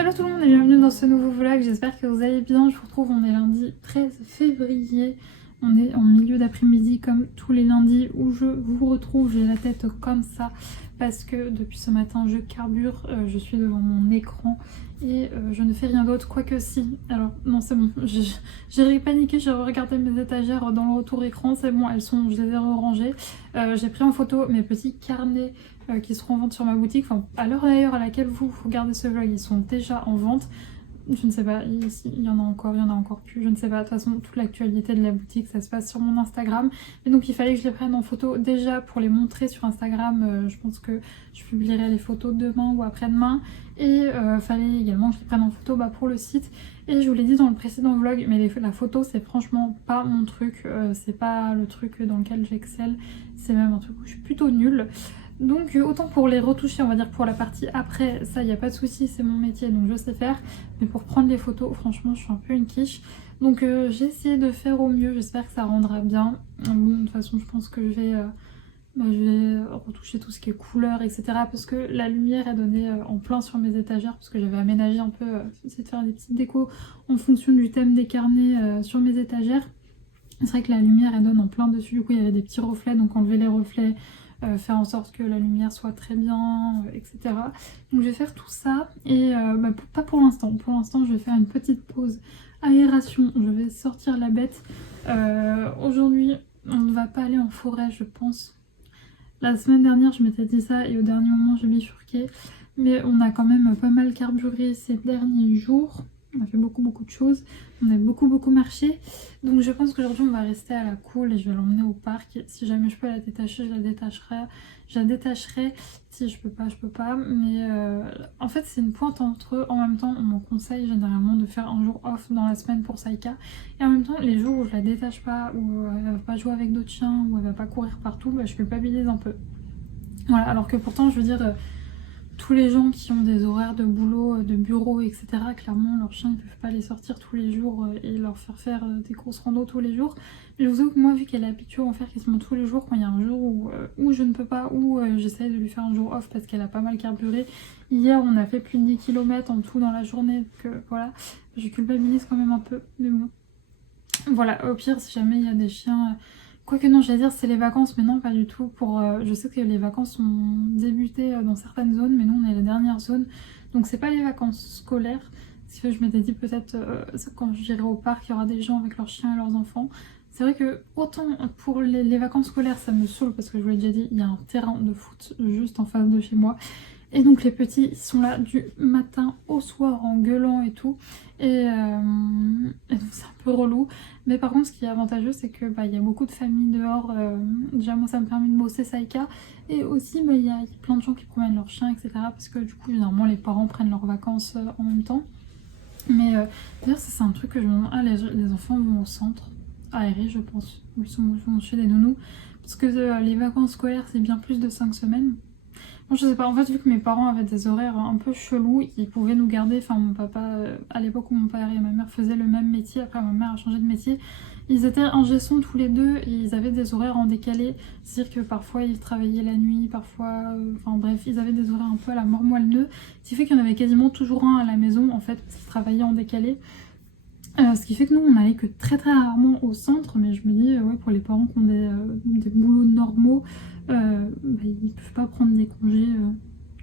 Hello tout le monde et bienvenue dans ce nouveau vlog, j'espère que vous allez bien. Je vous retrouve, on est lundi 13 février, on est en milieu d'après-midi comme tous les lundis où je vous retrouve. J'ai la tête comme ça parce que depuis ce matin je carbure, je suis devant mon écran et je ne fais rien d'autre, quoique si. Alors non, c'est bon, j'ai paniqué, j'ai regardé mes étagères dans le retour écran, c'est bon, je les ai rangées. J'ai pris en photo mes petits carnets qui seront en vente sur ma boutique. Enfin, à l'heure d'ailleurs à laquelle vous regardez ce vlog, ils sont déjà en vente. Je ne sais pas, il y en a encore plus, je ne sais pas. De toute façon, toute l'actualité de la boutique, ça se passe sur mon Instagram. Et donc, il fallait que je les prenne en photo déjà pour les montrer sur Instagram. Je pense que je publierai les photos demain ou après-demain. Et fallait également que je les prenne en photo pour le site. Et je vous l'ai dit dans le précédent vlog, mais la photo, c'est franchement pas mon truc. C'est pas le truc dans lequel j'excelle. C'est même un truc où je suis plutôt nulle. Donc autant pour les retoucher, on va dire pour la partie après, ça y a pas de souci, c'est mon métier donc je sais faire. Mais pour prendre les photos, franchement je suis un peu une quiche. Donc j'ai essayé de faire au mieux, j'espère que ça rendra bien. Bon, de toute façon je pense que je vais retoucher tout ce qui est couleur, etc. Parce que la lumière est donnée en plein sur mes étagères, parce que j'avais aménagé un peu, essayer de faire des petites décos en fonction du thème des carnets sur mes étagères. C'est vrai que la lumière elle donne en plein dessus, du coup il y avait des petits reflets, donc enlever les reflets. Faire en sorte que la lumière soit très bien, etc. Donc je vais faire tout ça et pas pour l'instant. Pour l'instant je vais faire une petite pause aération. Je vais sortir la bête. Aujourd'hui on ne va pas aller en forêt je pense. La semaine dernière je m'étais dit ça et au dernier moment j'ai bifurqué. Mais on a quand même pas mal carburé ces derniers jours. On a fait beaucoup de choses, on a beaucoup marché. Donc je pense qu'aujourd'hui on va rester à la cool et je vais l'emmener au parc. Si jamais je peux la détacher, je la détacherai. Si je peux pas, je peux pas. Mais en fait c'est une pointe entre eux. En même temps on me conseille généralement de faire un jour off dans la semaine pour Saïka. Et en même temps les jours où je la détache pas, où elle va pas jouer avec d'autres chiens, où elle va pas courir partout, je culpabilise un peu. Voilà, alors que pourtant je veux dire... tous les gens qui ont des horaires de boulot, de bureau, etc., clairement, leurs chiens, ils peuvent pas les sortir tous les jours et leur faire des courses rando tous les jours. Mais je vous avoue que moi, vu qu'elle est habituée à en faire quasiment tous les jours, quand il y a un jour où je ne peux pas, où j'essaie de lui faire un jour off parce qu'elle a pas mal carburé. Hier, on a fait plus de 10 km en tout dans la journée, donc voilà, je culpabilise quand même un peu, mais bon. Voilà, au pire, si jamais il y a des chiens... Quoique non, j'allais dire c'est les vacances, mais non, pas du tout. Je sais que les vacances ont débuté dans certaines zones, mais nous on est les dernières zones. Donc c'est pas les vacances scolaires. Ce qui fait que je m'étais dit peut-être quand j'irai au parc, il y aura des gens avec leurs chiens et leurs enfants. C'est vrai que autant pour les vacances scolaires, ça me saoule parce que je vous l'ai déjà dit, il y a un terrain de foot juste en face de chez moi. Et donc les petits ils sont là du matin au soir en gueulant et tout. Et donc c'est un peu relou. Mais par contre ce qui est avantageux c'est que il y a beaucoup de familles dehors. Déjà moi ça me permet de bosser Saïka. Et aussi il y a plein de gens qui promènent leurs chiens, etc. Parce que du coup généralement les parents prennent leurs vacances en même temps. Mais d'ailleurs ça c'est un truc que je me demande. Ah les enfants vont au centre aéré je pense. Ils vont chez des nounous. Parce que les vacances scolaires c'est bien plus de 5 semaines. Bon, je sais pas, en fait vu que mes parents avaient des horaires un peu chelous, ils pouvaient nous garder, enfin mon papa, à l'époque où mon père et ma mère faisaient le même métier, après ma mère a changé de métier, ils étaient ingé son tous les deux et ils avaient des horaires en décalé, c'est-à-dire que parfois ils travaillaient la nuit, parfois, enfin bref, ils avaient des horaires un peu à la mort moelle-neu, ce qui fait qu'il y en avait quasiment toujours un à la maison en fait, parce qu'ils travaillaient en décalé. Ce qui fait que nous on allait que très rarement au centre, mais je me dis ouais pour les parents qui ont des boulots normaux, ils peuvent pas prendre des congés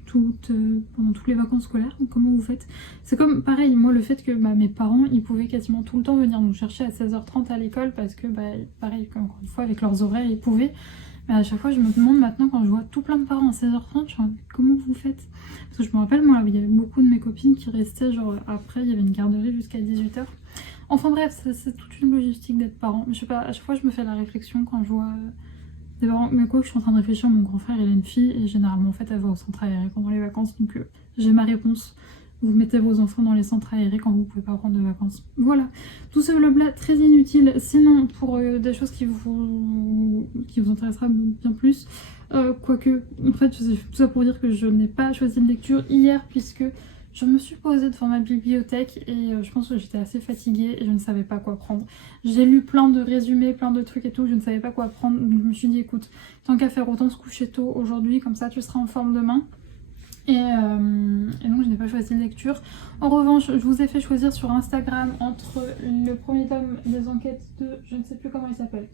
pendant toutes les vacances scolaires, donc comment vous faites? C'est comme pareil, moi le fait que mes parents ils pouvaient quasiment tout le temps venir nous chercher à 16h30 à l'école parce que pareil encore une fois avec leurs horaires ils pouvaient. Mais à chaque fois je me demande maintenant quand je vois tout plein de parents à 16h30, je me dis comment vous faites? Parce que je me rappelle moi il y avait beaucoup de mes copines qui restaient genre après il y avait une garderie jusqu'à 18h. Enfin bref, c'est toute une logistique d'être parent. Mais je sais pas, à chaque fois je me fais la réflexion quand je vois des parents. Mais quoi que je suis en train de réfléchir, mon grand frère il a une fille et généralement en fait elle va au centre aéré pendant les vacances. Donc j'ai ma réponse. Vous mettez vos enfants dans les centres aérés quand vous pouvez pas prendre de vacances. Voilà, tout ce vlog là très inutile. Sinon pour des choses qui vous intéressera bien plus. Quoique, en fait tout ça pour dire que je n'ai pas choisi de lecture hier puisque je me suis posée devant ma bibliothèque et je pense que j'étais assez fatiguée et je ne savais pas quoi prendre. J'ai lu plein de résumés, plein de trucs et tout, je ne savais pas quoi prendre. Donc je me suis dit écoute, tant qu'à faire autant se coucher tôt aujourd'hui, comme ça tu seras en forme demain. Et donc je n'ai pas pas choisi de lecture. En revanche, je vous ai fait choisir sur Instagram entre le premier tome des enquêtes de, je ne sais plus comment il s'appelle,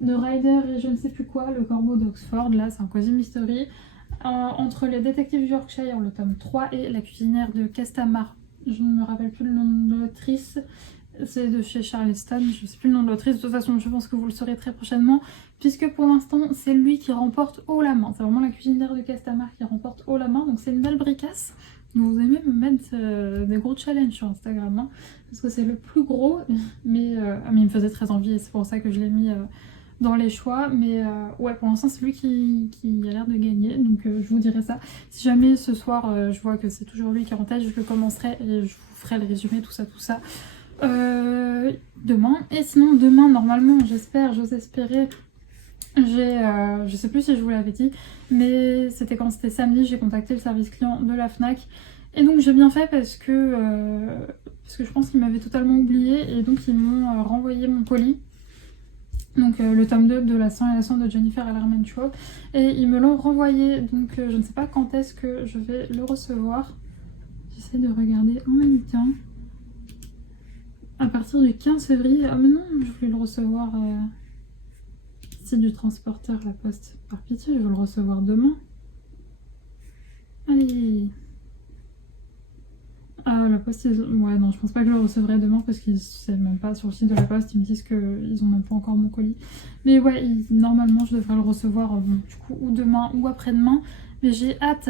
de Ryder et je ne sais plus quoi, le corbeau d'Oxford, là c'est un cosy mystery, entre les détectives du Yorkshire, le tome 3, et la cuisinière de Castamar, je ne me rappelle plus le nom de l'autrice, c'est de chez Charleston, je ne sais plus le nom de l'autrice, de toute façon je pense que vous le saurez très prochainement, puisque pour l'instant c'est lui qui remporte haut la main, c'est vraiment la cuisinière de Castamar qui remporte haut la main, donc c'est une belle bricasse. Vous aimez me mettre des gros challenges sur Instagram, hein, parce que c'est le plus gros, mais il me faisait très envie et c'est pour ça que je l'ai mis dans les choix, mais ouais, pour l'instant c'est lui qui a l'air de gagner, donc je vous dirai ça. Si jamais ce soir je vois que c'est toujours lui qui est en tête, je le commencerai et je vous ferai le résumé, tout ça demain. Et sinon demain normalement, j'ose espérer, je sais plus si je vous l'avais dit, mais c'était quand c'était samedi, j'ai contacté le service client de la Fnac, et donc j'ai bien fait parce que je pense qu'ils m'avaient totalement oublié, et donc ils m'ont renvoyé mon colis. Donc le tome 2 de La sang et la sang de Jennifer Ellermann-Shaw, et ils me l'ont renvoyé, donc je ne sais pas quand est-ce que je vais le recevoir. J'essaie de regarder en même temps. À partir du 15 février, ah mais non, je voulais le recevoir site du transporteur, la poste. Par pitié, je veux le recevoir demain. Allez. Ah, la poste, ouais, non, je pense pas que je le recevrai demain parce qu'ils savent même pas sur le site de la poste, ils me disent qu'ils ont même pas encore mon colis. Mais ouais, normalement, je devrais le recevoir bon, du coup, ou demain ou après-demain. Mais j'ai hâte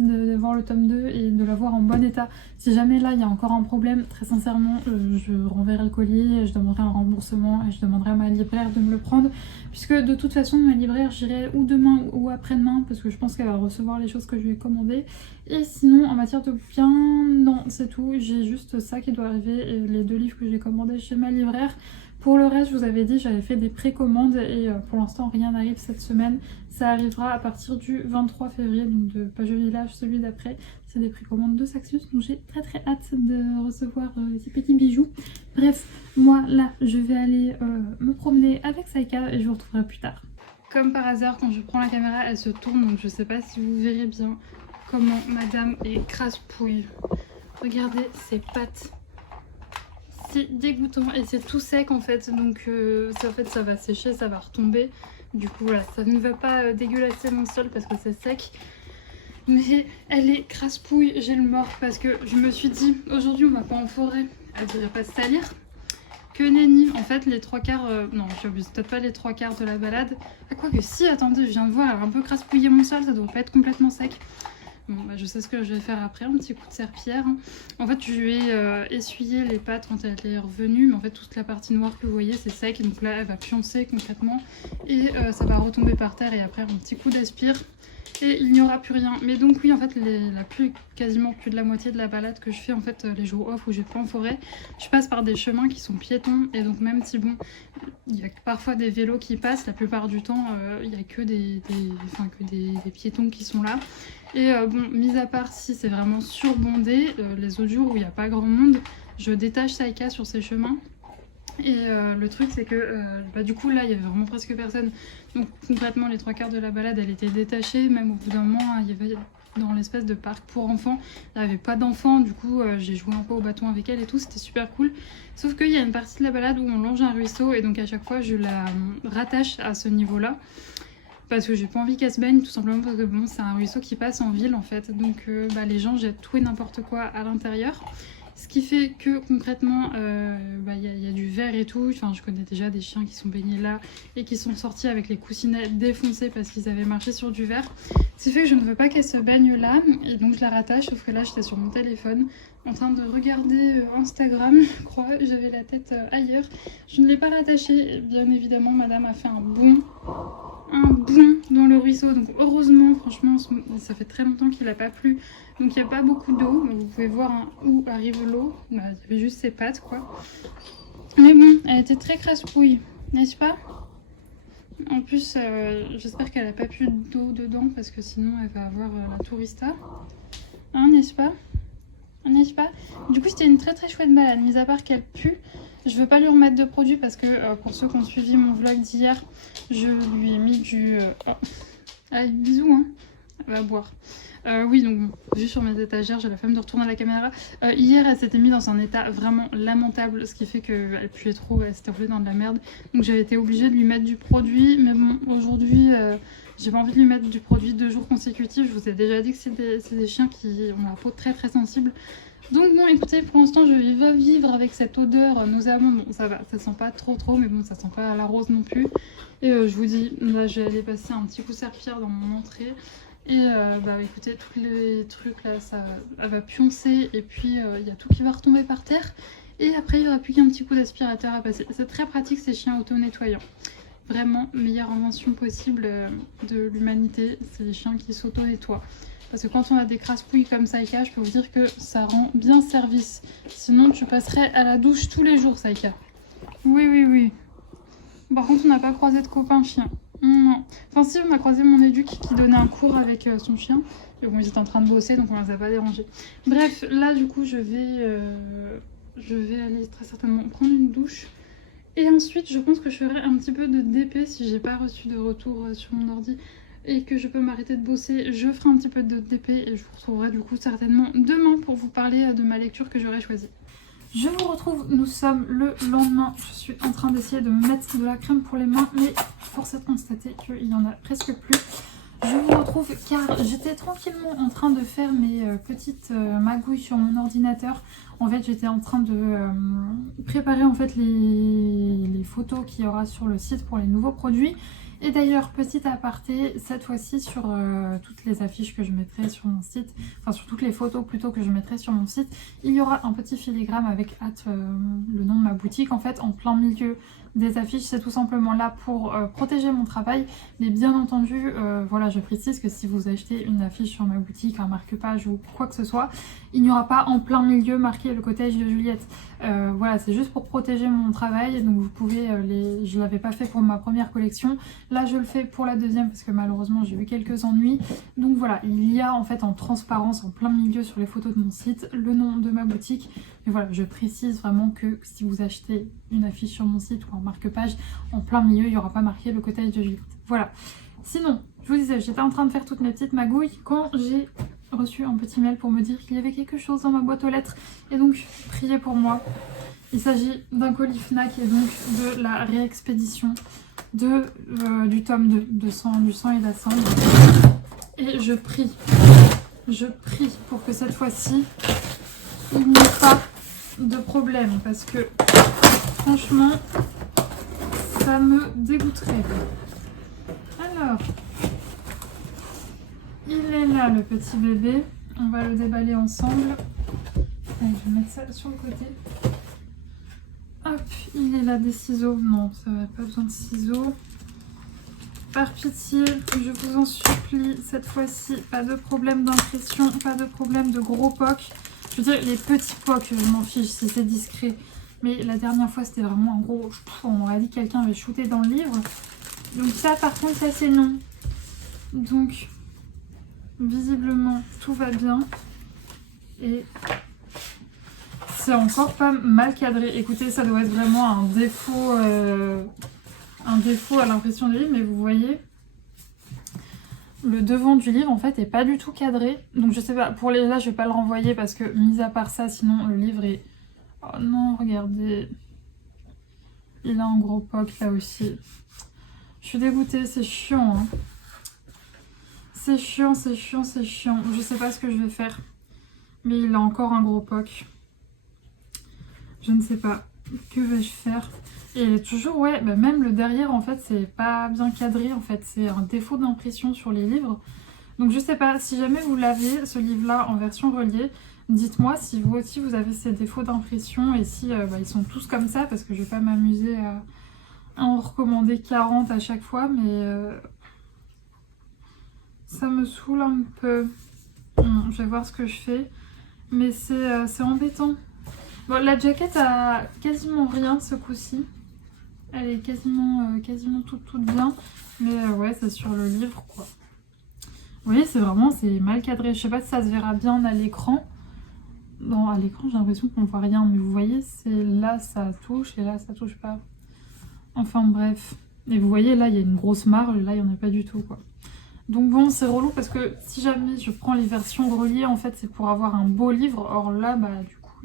de voir le tome 2 et de l'avoir en bon état. Si jamais là, il y a encore un problème, très sincèrement, je renverrai le colis, je demanderai un remboursement et je demanderai à ma libraire de me le prendre. Puisque de toute façon, ma libraire, j'irai ou demain ou après-demain parce que je pense qu'elle va recevoir les choses que je lui ai commandées. Et sinon, en matière de bien, non, c'est tout. J'ai juste ça qui doit arriver et les 2 livres que j'ai commandés chez ma libraire. Pour le reste, je vous avais dit, j'avais fait des précommandes et pour l'instant, rien n'arrive cette semaine. Ça arrivera à partir du 23 février, donc de Page Village, celui d'après. C'est des précommandes de Saxus, donc j'ai très hâte de recevoir ces petits bijoux. Bref, moi là, je vais aller me promener avec Saïka et je vous retrouverai plus tard. Comme par hasard, quand je prends la caméra, elle se tourne, donc je sais pas si vous verrez bien comment madame est crasse-pouille. Regardez ses pattes. C'est dégoûtant et c'est tout sec en fait, donc en fait ça va sécher, ça va retomber. Du coup voilà, ça ne va pas dégueulasser mon sol parce que c'est sec. Mais elle est crasse-pouille, j'ai le mort parce que je me suis dit aujourd'hui on va pas en forêt, elle devrait pas se salir. Que nenni, en fait les 3/4, non j'abuse, peut-être pas les 3/4 de la balade. Ah quoi que si, attendez, je viens de voir, elle a un peu crasse-pouillé mon sol, ça doit pas être complètement sec. Bon, bah, je sais ce que je vais faire après, un petit coup de serpillière. En fait, je lui ai essuyé les pattes quand elle est revenue, mais en fait, toute la partie noire que vous voyez, c'est sec. Donc là, elle va pioncer concrètement et ça va retomber par terre. Et après, un petit coup d'aspire et il n'y aura plus rien. Mais donc oui, en fait, quasiment plus de la moitié de la balade que je fais, en fait, les jours off où j'ai pas en forêt, je passe par des chemins qui sont piétons. Et donc même si bon, il y a parfois des vélos qui passent, la plupart du temps, il n'y a que des piétons qui sont là. Et bon, mis à part si c'est vraiment surbondé, les autres jours où il n'y a pas grand monde, je détache Saïka sur ces chemins. Et le truc c'est que du coup là il y avait vraiment presque personne. Donc concrètement les 3/4 de la balade elle était détachée. Même au bout d'un moment il y avait dans l'espèce de parc pour enfants, il n'y avait pas d'enfants. Du coup j'ai joué un peu au bâton avec elle et tout, c'était super cool. Sauf qu'il y a une partie de la balade où on longe un ruisseau et donc à chaque fois je la rattache à ce niveau là. Parce que j'ai pas envie qu'elle se baigne, tout simplement parce que bon c'est un ruisseau qui passe en ville en fait. Donc les gens jettent tout et n'importe quoi à l'intérieur. Ce qui fait que concrètement, y a du verre et tout. Enfin, je connais déjà des chiens qui sont baignés là et qui sont sortis avec les coussinets défoncés parce qu'ils avaient marché sur du verre. Ce qui fait que je ne veux pas qu'elle se baigne là et donc je la rattache. Sauf que là, j'étais sur mon téléphone en train de regarder Instagram, je crois. J'avais la tête ailleurs. Je ne l'ai pas rattachée. Bien évidemment, madame a fait un bond dans le ruisseau. Donc heureusement, franchement, ça fait très longtemps qu'il n'a pas plu. Donc il n'y a pas beaucoup d'eau. Vous pouvez voir où arrive l'eau. Il y avait juste ses pattes, quoi. Mais bon, elle était très crasse-pouille, n'est-ce pas? En plus, j'espère qu'elle n'a pas plus d'eau dedans parce que sinon elle va avoir la tourista. Hein, n'est-ce pas? N'est-ce pas? Du coup, c'était une très chouette balade, mis à part qu'elle pue. Je veux pas lui remettre de produit parce que pour ceux qui ont suivi mon vlog d'hier, je lui ai mis du... Allez, bisous, hein. Elle va boire. Oui, donc bon, juste sur mes étagères, j'ai la flemme de retourner à la caméra. Hier, elle s'était mise dans un état vraiment lamentable, ce qui fait qu'elle puait trop, elle s'était roulée dans de la merde. Donc j'avais été obligée de lui mettre du produit, mais bon, aujourd'hui, j'ai pas envie de lui mettre du produit 2 jours consécutifs. Je vous ai déjà dit que c'est des chiens qui ont la peau très très sensible. Donc bon, écoutez, pour l'instant, je vais vivre avec cette odeur nauséabonde. Bon, ça va, ça sent pas trop, mais bon, ça sent pas la rose non plus. Et je vous dis, là, je vais aller passer un petit coup serpillère dans mon entrée. Et bah écoutez, tous les trucs là, elle va pioncer. Et puis, il y a tout qui va retomber par terre. Et après, il n'y aura plus qu'un petit coup d'aspirateur à passer. C'est très pratique, ces chiens auto-nettoyants. Vraiment, meilleure invention possible de l'humanité. C'est les chiens qui s'auto-nettoient. Parce que quand on a des crasse-pouilles comme Saïka, je peux vous dire que ça rend bien service. Sinon, tu passerais à la douche tous les jours, Saïka. Oui. Par contre, on n'a pas croisé de copain chien. Non. Enfin si, on a croisé mon éduc qui donnait un cours avec son chien. Et bon, ils étaient en train de bosser, donc on les a pas dérangés. Bref, là du coup, je vais aller très certainement prendre une douche. Et ensuite, je pense que je ferai un petit peu de DP si j'ai pas reçu de retour sur mon ordi et que je peux m'arrêter de bosser. Je ferai un petit peu de DP et je vous retrouverai du coup certainement demain pour vous parler de ma lecture que j'aurai choisie. Je vous retrouve, nous sommes le lendemain. Je suis en train d'essayer de me mettre de la crème pour les mains, mais force est de constater qu'il n'y en a presque plus. Je vous retrouve car j'étais tranquillement en train de faire mes petites magouilles sur mon ordinateur. En fait, j'étais en train de préparer en fait les photos qu'il y aura sur le site pour les nouveaux produits. Et d'ailleurs, petit aparté, cette fois-ci sur toutes les affiches que je mettrai sur mon site, enfin sur toutes les photos plutôt que je mettrai sur mon site, il y aura un petit filigrane avec le nom de ma boutique en fait en plein milieu des affiches. C'est tout simplement là pour protéger mon travail, mais bien entendu, voilà, je précise que si vous achetez une affiche sur ma boutique, un marque-page ou quoi que ce soit, il n'y aura pas en plein milieu marqué le cottage de Juliette. Voilà, c'est juste pour protéger mon travail, donc vous pouvez, je ne l'avais pas fait pour ma première collection, là je le fais pour la deuxième parce que malheureusement j'ai eu quelques ennuis. Donc voilà, il y a en fait en transparence, en plein milieu sur les photos de mon site, le nom de ma boutique. Mais voilà, je précise vraiment que si vous achetez une affiche sur mon site ou un marque-page, en plein milieu, il n'y aura pas marqué le cottage de Juliette. Voilà. Sinon, je vous disais, j'étais en train de faire toutes mes petites magouilles quand j'ai reçu un petit mail pour me dire qu'il y avait quelque chose dans ma boîte aux lettres. Et donc, priez pour moi. Il s'agit d'un colis Fnac et donc de la réexpédition du tome 2 du sang et de la cendre. Et je prie pour que cette fois-ci, il n'y ait pas de problème. Parce que, franchement, ça me dégoûterait. Alors, il est là le petit bébé. On va le déballer ensemble. Allez, je vais mettre ça sur le côté. Hop, il est là des ciseaux. Non, ça va pas besoin de ciseaux. Par pitié, je vous en supplie, cette fois-ci, pas de problème d'impression, pas de problème de gros pocs. Je veux dire, les petits pocs, je m'en fiche si c'est discret. Mais la dernière fois, c'était vraiment un gros... On aurait dit que quelqu'un avait shooté dans le livre. Donc ça, par contre, ça c'est non. Donc, visiblement, tout va bien. Et c'est encore pas mal cadré. Écoutez, ça doit être vraiment un défaut à l'impression du livre, mais vous voyez, le devant du livre en fait est pas du tout cadré. Donc je sais pas, pour les là je vais pas le renvoyer parce que mis à part ça, sinon le livre est... Oh non, regardez, il a un gros poc là aussi. Je suis dégoûtée, c'est chiant hein. C'est chiant. Je sais pas ce que je vais faire, mais il a encore un gros poc. Je ne sais pas, que vais-je faire? Et toujours, ouais, bah même le derrière, en fait, c'est pas bien cadré, en fait. C'est un défaut d'impression sur les livres. Donc, je sais pas, si jamais vous l'avez, ce livre-là, en version reliée, dites-moi si vous aussi, vous avez ces défauts d'impression et si ils sont tous comme ça, parce que je vais pas m'amuser à en recommander 40 à chaque fois, mais ça me saoule un peu. Je vais voir ce que je fais, mais c'est embêtant. Bon, la jaquette a quasiment rien ce coup-ci. Elle est quasiment toute bien. Mais ouais, c'est sur le livre, quoi. Vous voyez, c'est mal cadré. Je sais pas si ça se verra bien à l'écran. Non, à l'écran, j'ai l'impression qu'on voit rien. Mais vous voyez, c'est là, ça touche et là, ça touche pas. Enfin, bref. Et vous voyez, là, il y a une grosse marge. Là, il n'y en a pas du tout, quoi. Donc bon, c'est relou parce que si jamais je prends les versions reliées, en fait, c'est pour avoir un beau livre. Or là, bah du coup,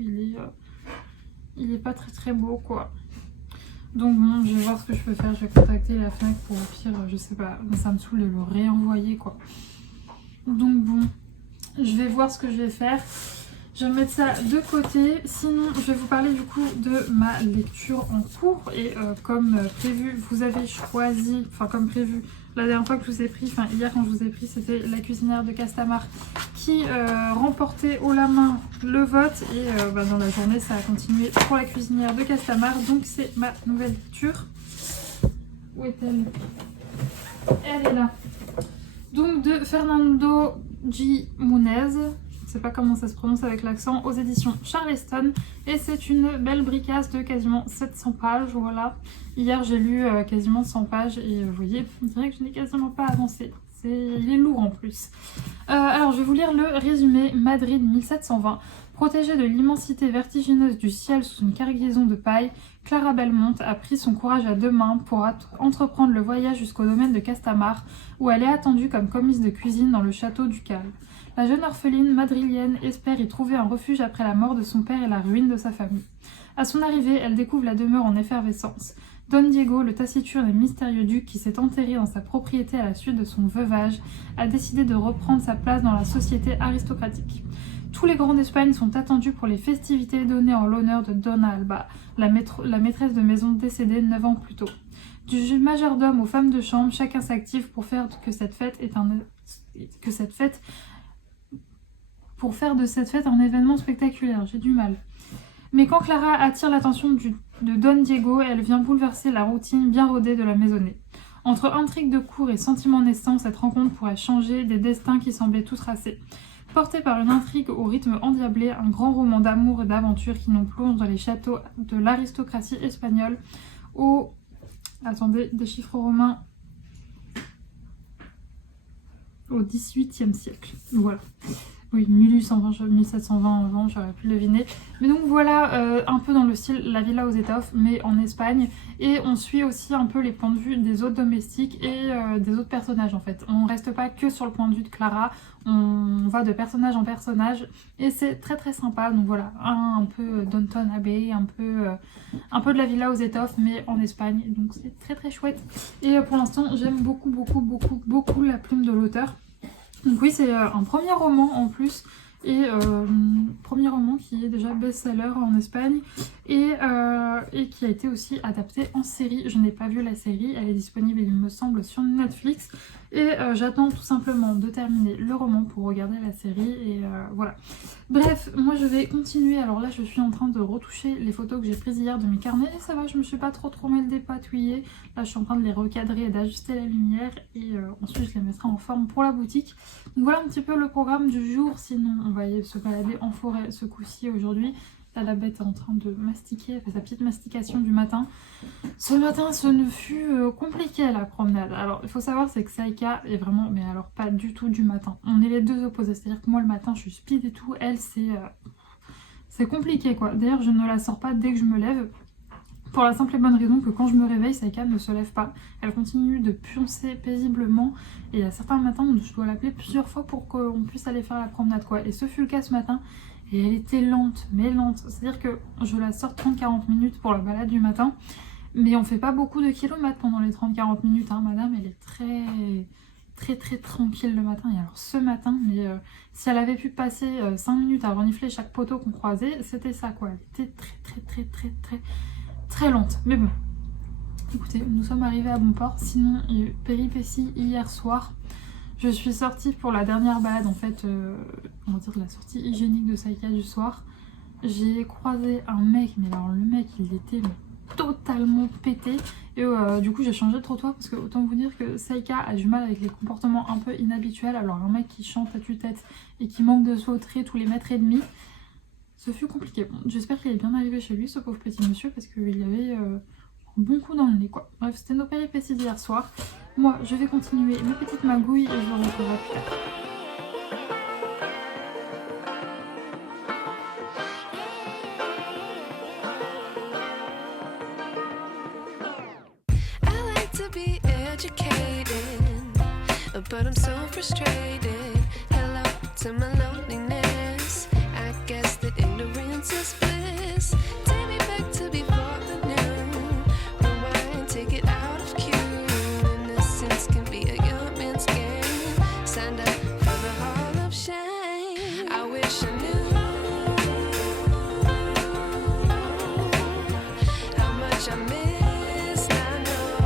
il est pas très très beau, quoi. Donc bon, je vais voir ce que je peux faire. Je vais contacter la FNAC pour au pire, je sais pas, ça me saoule de le réenvoyer, quoi. Donc bon, je vais voir ce que je vais faire. Je vais mettre ça de côté. Sinon, je vais vous parler du coup de ma lecture en cours. Et comme prévu, vous avez choisi, enfin comme prévu, la dernière fois que je vous ai pris, enfin hier quand je vous ai pris, c'était La cuisinière de Castamar qui remportait haut la main le vote. Et dans la journée, ça a continué pour La cuisinière de Castamar. Donc c'est ma nouvelle lecture. Où est-elle? Elle est là. Donc de Fernando G. Munez. Je sais pas comment ça se prononce avec l'accent, aux éditions Charleston, et c'est une belle bricasse de quasiment 700 pages, voilà. Hier j'ai lu quasiment 100 pages et vous voyez, on dirait que je n'ai quasiment pas avancé. Il est lourd en plus. Alors je vais vous lire le résumé. Madrid 1720. Protégée de l'immensité vertigineuse du ciel sous une cargaison de paille, Clara Belmonte a pris son courage à deux mains pour entreprendre le voyage jusqu'au domaine de Castamar, où elle est attendue comme commise de cuisine dans le château ducal. La jeune orpheline madrilienne espère y trouver un refuge après la mort de son père et la ruine de sa famille. À son arrivée, elle découvre la demeure en effervescence. Don Diego, le taciturne et mystérieux duc qui s'est enterré dans sa propriété à la suite de son veuvage, a décidé de reprendre sa place dans la société aristocratique. Tous les grands d'Espagne sont attendus pour les festivités données en l'honneur de Donna Alba, la maîtresse de maison décédée 9 ans plus tôt. Du majordome aux femmes de chambre, chacun s'active pour faire de cette fête un événement spectaculaire. J'ai du mal. Mais quand Clara attire l'attention de Don Diego, elle vient bouleverser la routine bien rodée de la maisonnée. Entre intrigues de cour et sentiments naissants, cette rencontre pourrait changer des destins qui semblaient tout tracés. Porté par une intrigue au rythme endiablé, un grand roman d'amour et d'aventure qui nous plonge dans les châteaux de l'aristocratie espagnole au... Attendez, des chiffres romains au XVIIIe siècle. Voilà. Oui, 1820, 1720 avant, j'aurais pu le deviner. Mais donc voilà, un peu dans le style La Villa aux Étoffes, mais en Espagne. Et on suit aussi un peu les points de vue des autres domestiques et des autres personnages en fait. On reste pas que sur le point de vue de Clara, on va de personnage en personnage. Et c'est très très sympa. Donc voilà, un peu Downton Abbey, un peu de La Villa aux Étoffes, mais en Espagne. Donc c'est très très chouette. Et pour l'instant, j'aime beaucoup la plume de l'auteur. Donc oui, c'est un premier roman en plus, et premier roman qui est déjà best-seller en Espagne, et qui a été aussi adapté en série. Je n'ai pas vu la série, elle est disponible il me semble sur Netflix, et j'attends tout simplement de terminer le roman pour regarder la série, et voilà. Bref, moi je vais continuer. Alors là je suis en train de retoucher les photos que j'ai prises hier de mes carnets, et ça va, je me suis pas trop mal dépatouillée. Là je suis en train de les recadrer et d'ajuster la lumière, et ensuite je les mettrai en forme pour la boutique. Donc voilà un petit peu le programme du jour. Sinon on va aller se balader en forêt ce coup-ci aujourd'hui. Là la bête est en train de mastiquer, elle fait sa petite mastication du matin. Ce matin ce ne fut compliqué la promenade. Alors il faut savoir c'est que Saïka est vraiment, mais alors pas du tout du matin. On est les deux opposés, c'est à dire que moi le matin je suis speed et tout, elle c'est compliqué quoi. D'ailleurs je ne la sors pas dès que je me lève. Pour la simple et bonne raison que quand je me réveille, Saïka ne se lève pas. Elle continue de pioncer paisiblement. Et à certains matins, je dois l'appeler plusieurs fois pour qu'on puisse aller faire la promenade, quoi. Et ce fut le cas ce matin. Et elle était lente, mais lente. C'est-à-dire que je la sors 30-40 minutes pour la balade du matin. Mais on fait pas beaucoup de kilomètres pendant les 30-40 minutes, hein. Madame, elle est très tranquille le matin. Et alors ce matin, mais si elle avait pu passer 5 minutes à renifler chaque poteau qu'on croisait, c'était ça, quoi. Elle était très lente, mais bon, écoutez, nous sommes arrivés à bon port. Sinon, il y a eu péripétie hier soir. Je suis sortie pour la dernière balade, en fait, on va dire la sortie hygiénique de Saïka du soir. J'ai croisé un mec, mais alors le mec, il était totalement pété. Et du coup, j'ai changé de trottoir parce que autant vous dire que Saïka a du mal avec les comportements un peu inhabituels. Alors un mec qui chante à tue-tête et qui manque de sauterie tous les mètres et demi, ce fut compliqué. Bon, j'espère qu'il est bien arrivé chez lui, ce pauvre petit monsieur, parce qu'il y avait un bon coup dans le nez, quoi. Bref, c'était nos péripéties d'hier soir. Moi, je vais continuer mes petites magouilles et je vous retrouverai plus tard. but I'm so frustrated. Hello to my loneliness. I guess that ignorance is bliss. Take me back to before the noon. Rewind, take it out of cue. Innocence can be a young man's game. Signed up for the hall of shame. I wish I knew how much I miss not knowing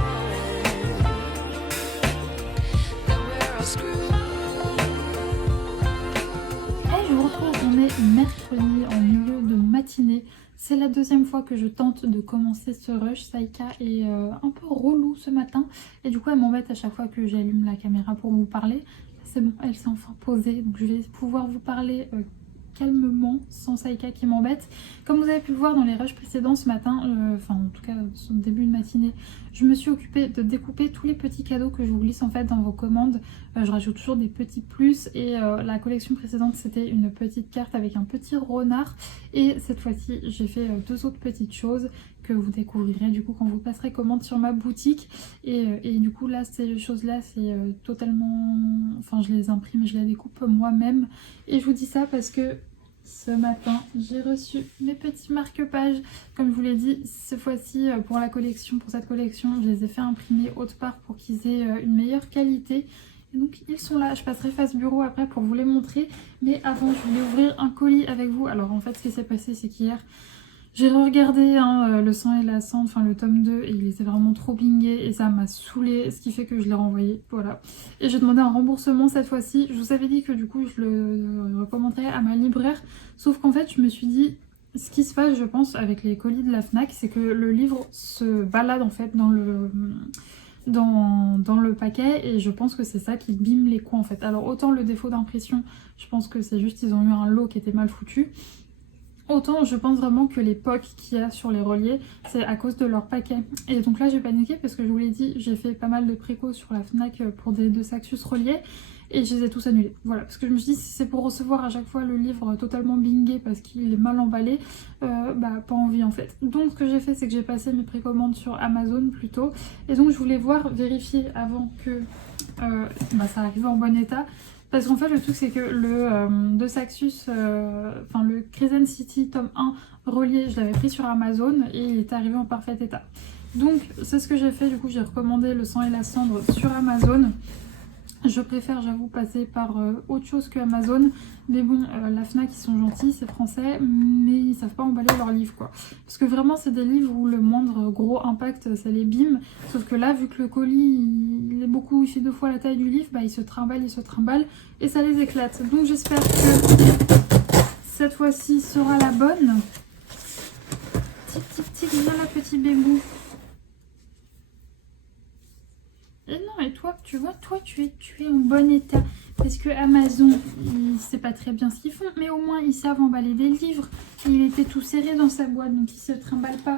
that we're all screwed. Hey, je vous retrouve, on est mercredi en milieu de matinée. C'est la deuxième fois que je tente de commencer ce rush. Saïka est un peu relou ce matin et du coup elle m'embête à chaque fois que j'allume la caméra pour vous parler. C'est bon, elle s'est enfin posée, donc je vais pouvoir vous parler calmement, sans Saïka qui m'embête. Comme vous avez pu le voir dans les rushs précédents ce matin, enfin en tout cas au début de matinée, je me suis occupée de découper tous les petits cadeaux que je vous glisse en fait dans vos commandes. Je rajoute toujours des petits plus et la collection précédente c'était une petite carte avec un petit renard et cette fois-ci j'ai fait deux autres petites choses que vous découvrirez du coup quand vous passerez commande sur ma boutique et du coup là ces choses là c'est totalement, enfin je les imprime et je les découpe moi-même et je vous dis ça parce que ce matin j'ai reçu mes petits marque-pages comme je vous l'ai dit. Cette fois-ci pour la collection, pour cette collection je les ai fait imprimer haute part pour qu'ils aient une meilleure qualité. Et donc ils sont là, je passerai face bureau après pour vous les montrer. Mais avant je voulais ouvrir un colis avec vous. Alors en fait ce qui s'est passé c'est qu'hier j'ai regardé Le sang et la cendre, enfin le tome 2 et il était vraiment trop blingué et ça m'a saoulé, ce qui fait que je l'ai renvoyé, voilà. Et j'ai demandé un remboursement cette fois-ci. Je vous avais dit que du coup je le recommanderais à ma libraire, sauf qu'en fait je me suis dit, ce qui se passe je pense avec les colis de la FNAC, c'est que le livre se balade en fait dans le paquet et je pense que c'est ça qui bime les coins en fait. Alors autant le défaut d'impression, je pense que c'est juste ils ont eu un lot qui était mal foutu. Autant je pense vraiment que les pocs qu'il y a sur les reliés, c'est à cause de leur paquet. Et donc là j'ai paniqué parce que je vous l'ai dit, j'ai fait pas mal de préco sur la FNAC pour des deux Saxus reliés et je les ai tous annulés. Voilà, parce que je me suis dit si c'est pour recevoir à chaque fois le livre totalement bingé parce qu'il est mal emballé, bah pas envie en fait. Donc ce que j'ai fait c'est que j'ai passé mes précommandes sur Amazon plutôt. Et donc je voulais vérifier avant que ça arrive en bon état. Parce qu'en fait le truc c'est que le de Saxus, enfin le Crescent City tome 1 relié, je l'avais pris sur Amazon et il est arrivé en parfait état. Donc c'est ce que j'ai fait, du coup j'ai recommandé Le sang et la cendre sur Amazon. Je préfère, j'avoue, passer par autre chose que Amazon. Mais bon, la FNAC, ils sont gentils, c'est français, mais ils savent pas emballer leurs livres, quoi. Parce que vraiment, c'est des livres où le moindre gros impact, ça les bime. Sauf que là, vu que le colis, il fait 2 fois la taille du livre, bah il se trimballe, et ça les éclate. Donc j'espère que cette fois-ci sera la bonne. Tic, tic, tic, viens là, petit bébou. Et non, et toi, tu vois, toi, tu es en bon état. Parce que Amazon, il sait pas très bien ce qu'ils font, mais au moins, ils savent emballer des livres. Il était tout serré dans sa boîte, donc il se trimballe pas.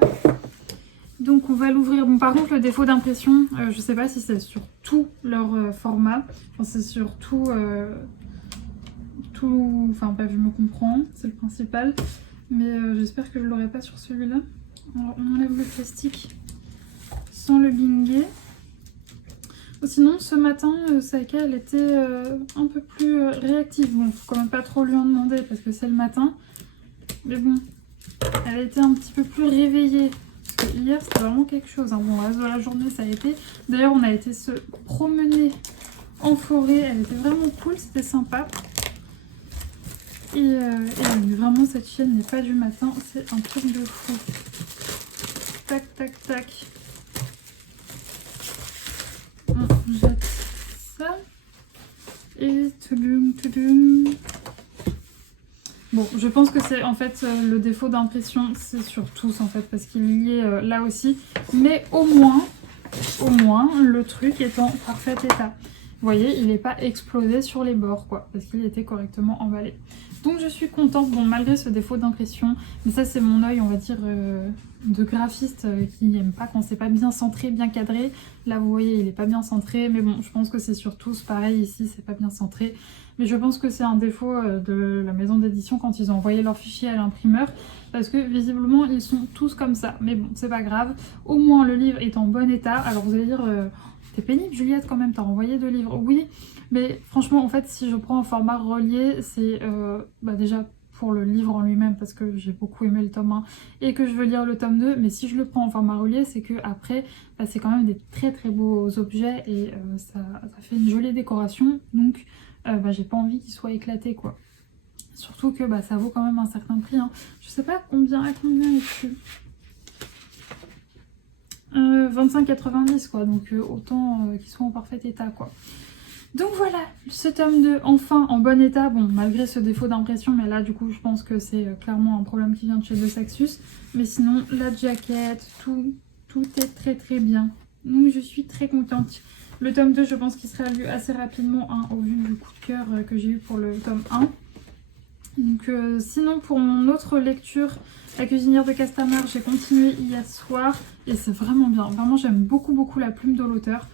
Donc, on va l'ouvrir. Bon, par contre, le défaut d'impression, je sais pas si c'est sur tout leur format. Enfin, c'est sur tout... Enfin, bref, je me comprends, c'est le principal. Mais j'espère que je l'aurai pas sur celui-là. Alors, on enlève le plastique sans le binger. Sinon, ce matin, Saïka, elle était un peu plus réactive. Bon, faut quand même pas trop lui en demander parce que c'est le matin. Mais bon, elle était un petit peu plus réveillée. Parce que hier, c'était vraiment quelque chose. Hein. Bon, le reste de la journée, ça a été. D'ailleurs, on a été se promener en forêt. Elle était vraiment cool, c'était sympa. Et vraiment, cette chienne n'est pas du matin. C'est un truc de fou. Tac, tac, tac. On jette ça et toudoum toudoum. Bon, je pense que c'est en fait le défaut d'impression, c'est sur tous en fait parce qu'il y est là aussi, mais au moins le truc est en parfait état. Vous voyez, il n'est pas explosé sur les bords quoi, parce qu'il était correctement emballé. Donc je suis contente, bon malgré ce défaut d'impression, mais ça c'est mon œil on va dire de graphiste qui n'aime pas quand c'est pas bien centré, bien cadré. Là vous voyez il est pas bien centré, mais bon je pense que c'est sur tous pareil ici, c'est pas bien centré. Mais je pense que c'est un défaut de la maison d'édition quand ils ont envoyé leur fichier à l'imprimeur, parce que visiblement ils sont tous comme ça. Mais bon c'est pas grave, au moins le livre est en bon état. Alors vous allez dire T'es pénible Juliette quand même, t'as envoyé 2 livres. Oui, mais franchement en fait si je prends un format relié, c'est déjà pour le livre en lui-même parce que j'ai beaucoup aimé le tome 1 et que je veux lire le tome 2, mais si je le prends en format relié, c'est que après c'est quand même des très très beaux objets et ça fait une jolie décoration, donc j'ai pas envie qu'il soit éclaté quoi. Surtout que ça vaut quand même un certain prix, hein. Je sais pas combien est-ce 25,90 quoi, donc autant qu'il soit en parfait état quoi. Donc voilà, ce tome 2 enfin en bon état, bon malgré ce défaut d'impression, mais là du coup je pense que c'est clairement un problème qui vient de chez De Saxus, mais sinon la jaquette, tout est très très bien, donc je suis très contente. Le tome 2 je pense qu'il sera lu assez rapidement hein, au vu du coup de cœur que j'ai eu pour le tome 1. Donc sinon pour mon autre lecture, La cuisinière de Castamar, j'ai continué hier soir et c'est vraiment bien. Vraiment j'aime beaucoup la plume de l'auteur.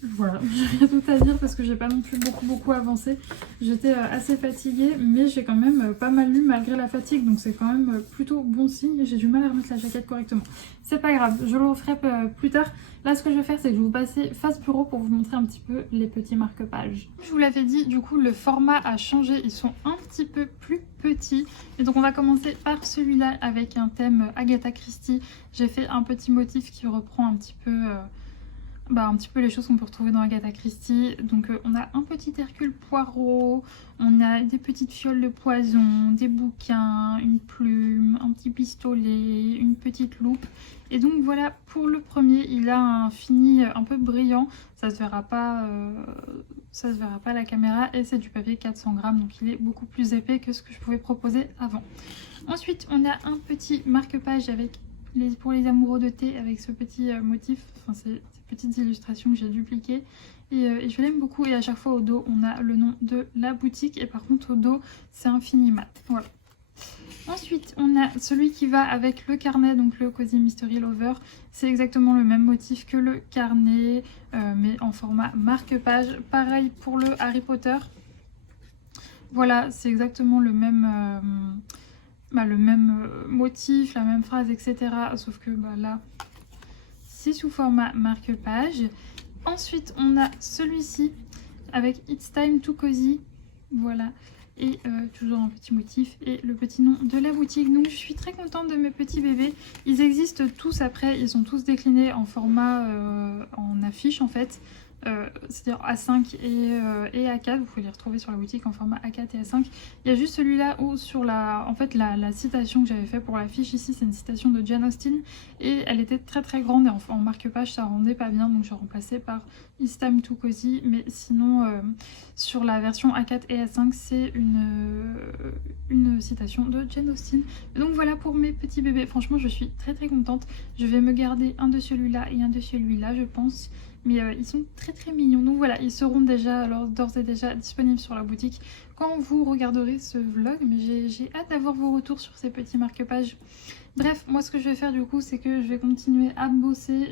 Voilà, j'ai rien d'autre à dire parce que j'ai pas non plus beaucoup avancé. J'étais assez fatiguée mais j'ai quand même pas mal lu malgré la fatigue, donc c'est quand même plutôt bon signe. J'ai du mal à remettre la jaquette correctement. C'est pas grave, je le referai plus tard. Là ce que je vais faire c'est que je vais vous passer face bureau pour vous montrer un petit peu les petits marque-pages. Je vous l'avais dit, du coup le format a changé, ils sont un petit peu plus petits. Et donc on va commencer par celui-là avec un thème Agatha Christie. J'ai fait un petit motif qui reprend un petit peu les choses qu'on peut retrouver dans Agatha Christie. Donc on a un petit Hercule Poirot, on a des petites fioles de poison, des bouquins, une plume, un petit pistolet, une petite loupe. Et donc voilà, pour le premier, il a un fini un peu brillant, ça se verra pas à la caméra, et c'est du papier 400 grammes, donc il est beaucoup plus épais que ce que je pouvais proposer avant. Ensuite, on a un petit marque-page pour les amoureux de thé avec ce petit motif, enfin ces petites illustrations que j'ai dupliquées et je l'aime beaucoup. Et à chaque fois au dos on a le nom de la boutique et par contre au dos c'est un fini mat. Voilà. Ensuite on a celui qui va avec le carnet, donc le Cozy Mystery Lover. C'est exactement le même motif que le carnet mais en format marque-page. Pareil pour le Harry Potter. Voilà, c'est exactement le même motif, la même phrase, etc. Sauf que là, c'est sous format marque-page. Ensuite, on a celui-ci avec It's Time to Cozy. Voilà. Et toujours un petit motif et le petit nom de la boutique. Donc je suis très contente de mes petits bébés. Ils existent tous après, ils sont tous déclinés en format en affiche en fait. C'est-à-dire A5 et A4, vous pouvez les retrouver sur la boutique en format A4 et A5. Il y a juste celui-là où sur la citation que j'avais fait pour l'affiche ici, c'est une citation de Jane Austen et elle était très grande et en marque-page ça rendait pas bien, donc j'ai remplacé par It's Time to Cozy. Mais sinon sur la version A4 et A5 c'est une citation de Jane Austen. Donc voilà pour mes petits bébés, franchement je suis très contente. Je vais me garder un de celui-là et un de celui-là je pense. Mais ils sont très mignons. Donc voilà, ils seront déjà d'ores et déjà disponibles sur la boutique quand vous regarderez ce vlog. Mais j'ai hâte d'avoir vos retours sur ces petits marque-pages. Bref, moi ce que je vais faire du coup, c'est que je vais continuer à bosser.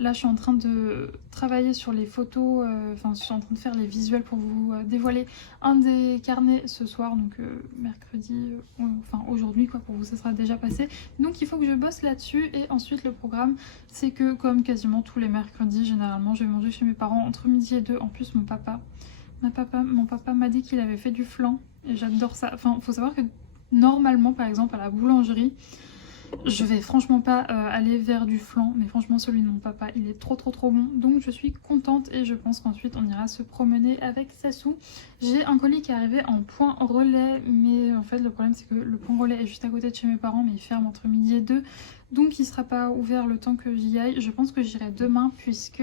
Là je suis en train de travailler sur les photos, je suis en train de faire les visuels pour vous dévoiler un des carnets ce soir, donc mercredi, aujourd'hui quoi, pour vous ça sera déjà passé. Donc il faut que je bosse là-dessus et ensuite le programme c'est que comme quasiment tous les mercredis, généralement je vais manger chez mes parents entre midi et 2. En plus mon papa m'a dit qu'il avait fait du flan et j'adore ça. Enfin faut savoir que normalement par exemple à la boulangerie, je vais franchement pas aller vers du flan, mais franchement celui de mon papa il est trop bon, donc je suis contente et je pense qu'ensuite on ira se promener avec Sassou. J'ai un colis qui est arrivé en point relais, mais en fait le problème c'est que le point relais est juste à côté de chez mes parents, mais il ferme entre midi et 2, donc il sera pas ouvert le temps que j'y aille. Je pense que j'irai demain puisque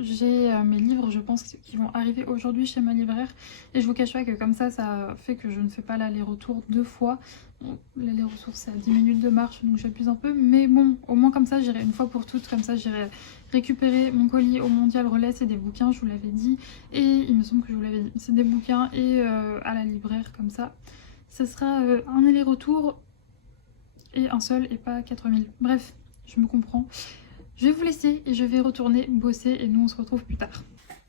j'ai mes livres je pense qui vont arriver aujourd'hui chez ma libraire et je vous cache pas que comme ça fait que je ne fais pas l'aller-retour 2 fois. Bon, l'aller-retour c'est à 10 minutes de marche donc j'abuse un peu, mais bon au moins comme ça j'irai une fois pour toutes, comme ça j'irai récupérer mon colis au Mondial Relais. C'est des bouquins, je vous l'avais dit, et il me semble que je vous l'avais dit, c'est des bouquins et à la libraire comme ça sera un aller-retour et un seul et pas 4000. Bref, je me comprends. Je vais vous laisser et je vais retourner bosser et nous on se retrouve plus tard.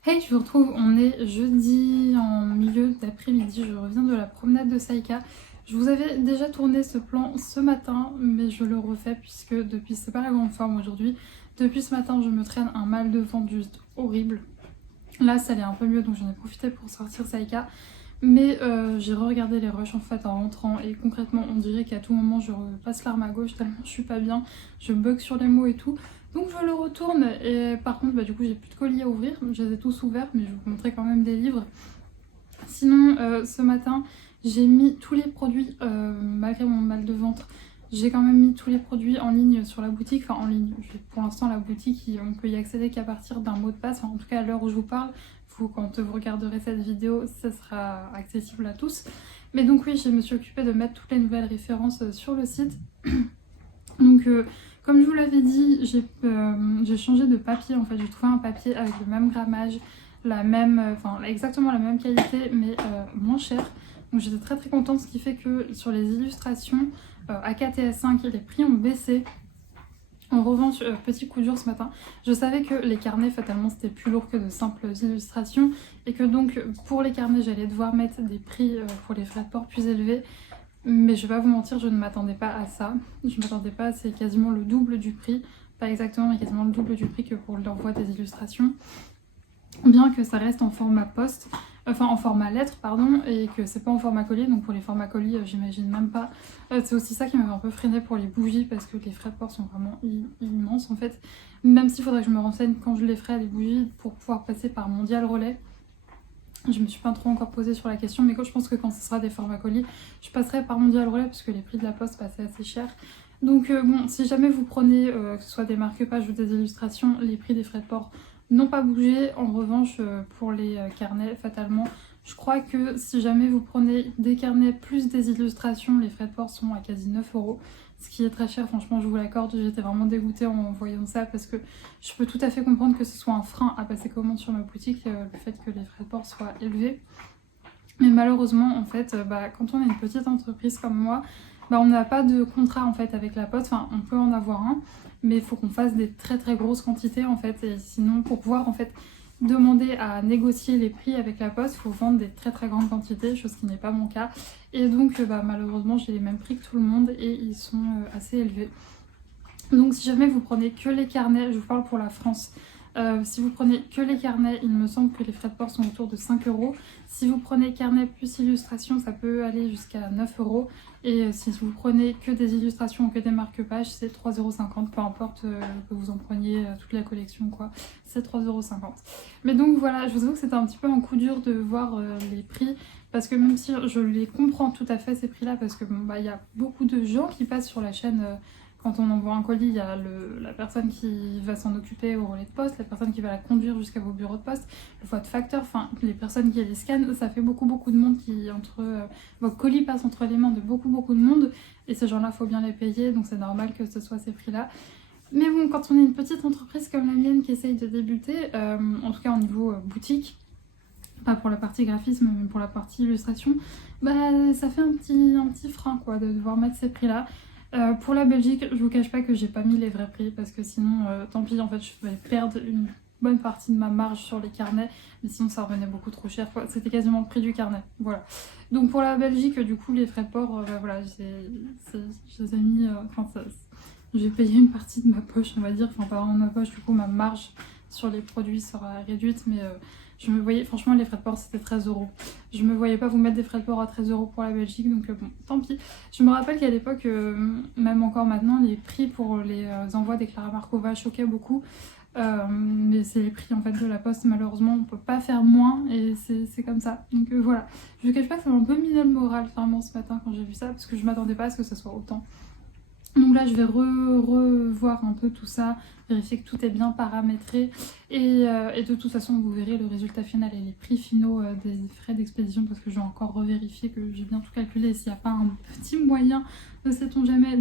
Hey, je vous retrouve, on est jeudi en milieu d'après-midi, je reviens de la promenade de Saïka. Je vous avais déjà tourné ce plan ce matin, mais je le refais puisque depuis, c'est pas la grande forme aujourd'hui, depuis ce matin je me traîne un mal de ventre juste horrible. Là ça allait un peu mieux donc j'en ai profité pour sortir Saïka. Mais j'ai re-regardé les rushs en fait en rentrant et concrètement on dirait qu'à tout moment je repasse l'arme à gauche tellement je suis pas bien, je bug sur les mots et tout. Donc je le retourne et par contre du coup j'ai plus de colis à ouvrir, je les ai tous ouverts mais je vais vous montrer quand même des livres. Sinon ce matin j'ai mis tous les produits, malgré mon mal de ventre, j'ai quand même mis tous les produits en ligne sur la boutique, enfin en ligne, pour l'instant la boutique on peut y accéder qu'à partir d'un mot de passe, enfin, en tout cas à l'heure où je vous parle. Quand vous regarderez cette vidéo, ça sera accessible à tous. Mais donc oui, je me suis occupée de mettre toutes les nouvelles références sur le site. Donc comme je vous l'avais dit, j'ai changé de papier en fait. J'ai trouvé un papier avec le même grammage, exactement la même qualité, mais moins cher. Donc j'étais très très contente, ce qui fait que sur les illustrations AKTS5, les prix ont baissé. En revanche, petit coup dur ce matin, je savais que les carnets fatalement c'était plus lourd que de simples illustrations et que donc pour les carnets j'allais devoir mettre des prix pour les frais de port plus élevés. Mais je vais pas vous mentir, je ne m'attendais pas à ça. Je m'attendais pas, c'est quasiment le double du prix. Pas exactement, mais quasiment le double du prix que pour l'envoi des illustrations. Bien que ça reste en format poste, enfin en format lettre pardon, et que c'est pas en format colis, donc pour les formats colis j'imagine même pas. C'est aussi ça qui m'avait un peu freiné pour les bougies parce que les frais de port sont vraiment immenses en fait. Même s'il faudrait que je me renseigne quand je les ferai les bougies pour pouvoir passer par Mondial Relais. Je me suis pas trop encore posée sur la question, mais je pense que quand ce sera des formats colis, je passerai par Mondial Relais parce que les prix de la poste c'est assez cher. Donc bon, si jamais vous prenez que ce soit des marque-pages ou des illustrations, les prix des frais de port n'ont pas bougé. En revanche, pour les carnets, fatalement, je crois que si jamais vous prenez des carnets plus des illustrations, les frais de port sont à quasi 9 €, ce qui est très cher, franchement, je vous l'accorde. J'étais vraiment dégoûtée en voyant ça parce que je peux tout à fait comprendre que ce soit un frein à passer commande sur ma boutique, le fait que les frais de port soient élevés. Mais malheureusement, en fait, quand on est une petite entreprise comme moi, on n'a pas de contrat en fait avec la poste, enfin on peut en avoir un, mais il faut qu'on fasse des très très grosses quantités en fait, et sinon pour pouvoir en fait demander à négocier les prix avec la poste, il faut vendre des très très grandes quantités, chose qui n'est pas mon cas, et donc malheureusement j'ai les mêmes prix que tout le monde et ils sont assez élevés. Donc si jamais vous prenez que les carnets, je vous parle pour la France, si vous prenez que les carnets, il me semble que les frais de port sont autour de 5 €. Si vous prenez carnet plus illustration, ça peut aller jusqu'à 9 €. Et si vous prenez que des illustrations ou que des marque-pages, c'est 3,50 €, peu importe que vous en preniez toute la collection quoi, c'est 3,50 €. Mais donc voilà, je vous avoue que c'était un petit peu un coup dur de voir les prix, parce que même si je les comprends tout à fait ces prix là, parce que y a beaucoup de gens qui passent sur la chaîne. Quand on envoie un colis, il y a la personne qui va s'en occuper au relais de poste, la personne qui va la conduire jusqu'à vos bureaux de poste, le vote facteur, enfin les personnes qui les scannent, ça fait beaucoup de monde qui vos colis passent entre les mains de beaucoup de monde, et ces gens-là, faut bien les payer, donc c'est normal que ce soit ces prix-là. Mais bon, quand on est une petite entreprise comme la mienne qui essaye de débuter, en tout cas au niveau boutique, pas pour la partie graphisme mais pour la partie illustration, ça fait un petit frein quoi de devoir mettre ces prix-là. Pour la Belgique, je vous cache pas que j'ai pas mis les vrais prix parce que sinon, tant pis, en fait, je vais perdre une bonne partie de ma marge sur les carnets, mais sinon ça revenait beaucoup trop cher, c'était quasiment le prix du carnet, voilà. Donc pour la Belgique, du coup, les frais de port, voilà, je les ai mis, j'ai payé une partie de ma poche, on va dire, enfin pas vraiment de ma poche, du coup ma marge sur les produits sera réduite, mais je me voyais, franchement les frais de port c'était 13 €. Je me voyais pas vous mettre des frais de port à 13 € pour la Belgique, donc bon, tant pis. Je me rappelle qu'à l'époque, même encore maintenant, les prix pour les envois des Clara Markova choquaient beaucoup. Mais c'est les prix en fait de la poste, malheureusement on peut pas faire moins et c'est comme ça. Donc voilà, je ne cache pas que ça m'a un peu mis le moral vraiment ce matin quand j'ai vu ça, parce que je m'attendais pas à ce que ça soit autant. Donc là je vais revoir un peu tout ça, vérifier que tout est bien paramétré et de toute façon vous verrez le résultat final et les prix finaux des frais d'expédition, parce que je vais encore revérifier que j'ai bien tout calculé. S'il n'y a pas un petit moyen, ne sait-on jamais,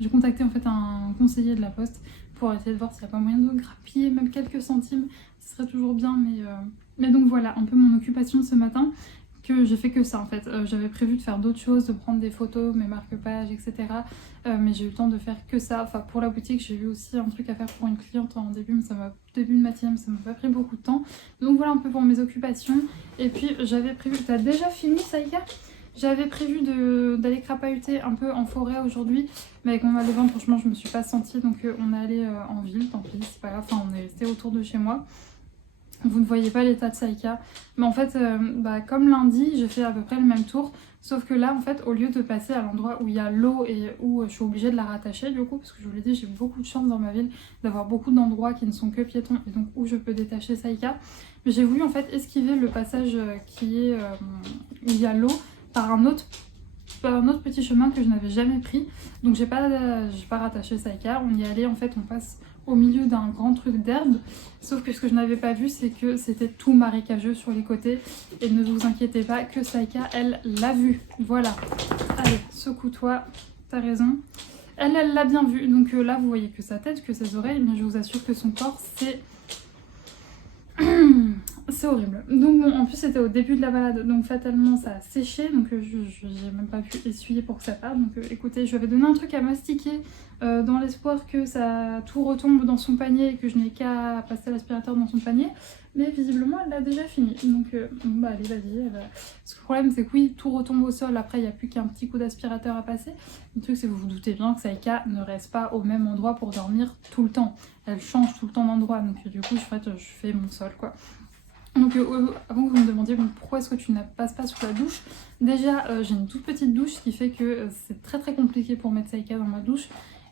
j'ai contacté en fait un conseiller de la poste pour essayer de voir s'il n'y a pas moyen de grappiller même quelques centimes, ce serait toujours bien, mais donc voilà un peu mon occupation ce matin. Que j'ai fait que ça en fait, j'avais prévu de faire d'autres choses, de prendre des photos, mes marque-pages, etc. Mais j'ai eu le temps de faire que ça. Enfin pour la boutique j'ai eu aussi un truc à faire pour une cliente en début, mais début de matinée, mais ça m'a pas pris beaucoup de temps. Donc voilà un peu pour mes occupations. Et puis j'avais prévu, t'as déjà fini Saïka? J'avais prévu d'aller crapahuter un peu en forêt aujourd'hui, mais avec mon mal de ventre, franchement, je me suis pas sentie, donc on est allé en ville, tant pis, c'est pas grave, enfin, on est resté autour de chez moi. Vous ne voyez pas l'état de Saïka, mais en fait, comme lundi, j'ai fait à peu près le même tour, sauf que là, en fait, au lieu de passer à l'endroit où il y a l'eau et où je suis obligée de la rattacher, du coup, parce que je vous l'ai dit, j'ai beaucoup de chance dans ma ville d'avoir beaucoup d'endroits qui ne sont que piétons et donc où je peux détacher Saïka. Mais j'ai voulu en fait esquiver le passage qui est où il y a l'eau par un autre petit chemin que je n'avais jamais pris. Donc j'ai pas rattaché Saïka, on y allait, en fait, on passe au milieu d'un grand truc d'herbe, sauf que ce que je n'avais pas vu, c'est que c'était tout marécageux sur les côtés, et ne vous inquiétez pas que Saïka, elle l'a vu, voilà. Allez, secoue-toi, t'as raison. Elle l'a bien vu, donc là vous voyez que sa tête, que ses oreilles, mais je vous assure que son corps, c'est c'est horrible. Donc bon, en plus c'était au début de la balade, donc fatalement ça a séché, donc j'ai même pas pu essuyer pour que ça parte. Donc écoutez, je vais donner un truc à mastiquer dans l'espoir que ça tout retombe dans son panier et que je n'ai qu'à passer l'aspirateur dans son panier. Mais visiblement elle l'a déjà fini, donc bah allez, vas-y. Parce que le problème c'est que oui, tout retombe au sol, après il n'y a plus qu'un petit coup d'aspirateur à passer. Le truc c'est que vous vous doutez bien que Saïka ne reste pas au même endroit pour dormir tout le temps. Elle change tout le temps d'endroit, donc du coup je fais mon sol quoi. Donc avant que vous me demandiez pourquoi est-ce que tu ne passes pas sous la douche, déjà j'ai une toute petite douche, ce qui fait que c'est très très compliqué pour mettre Saïka dans ma douche.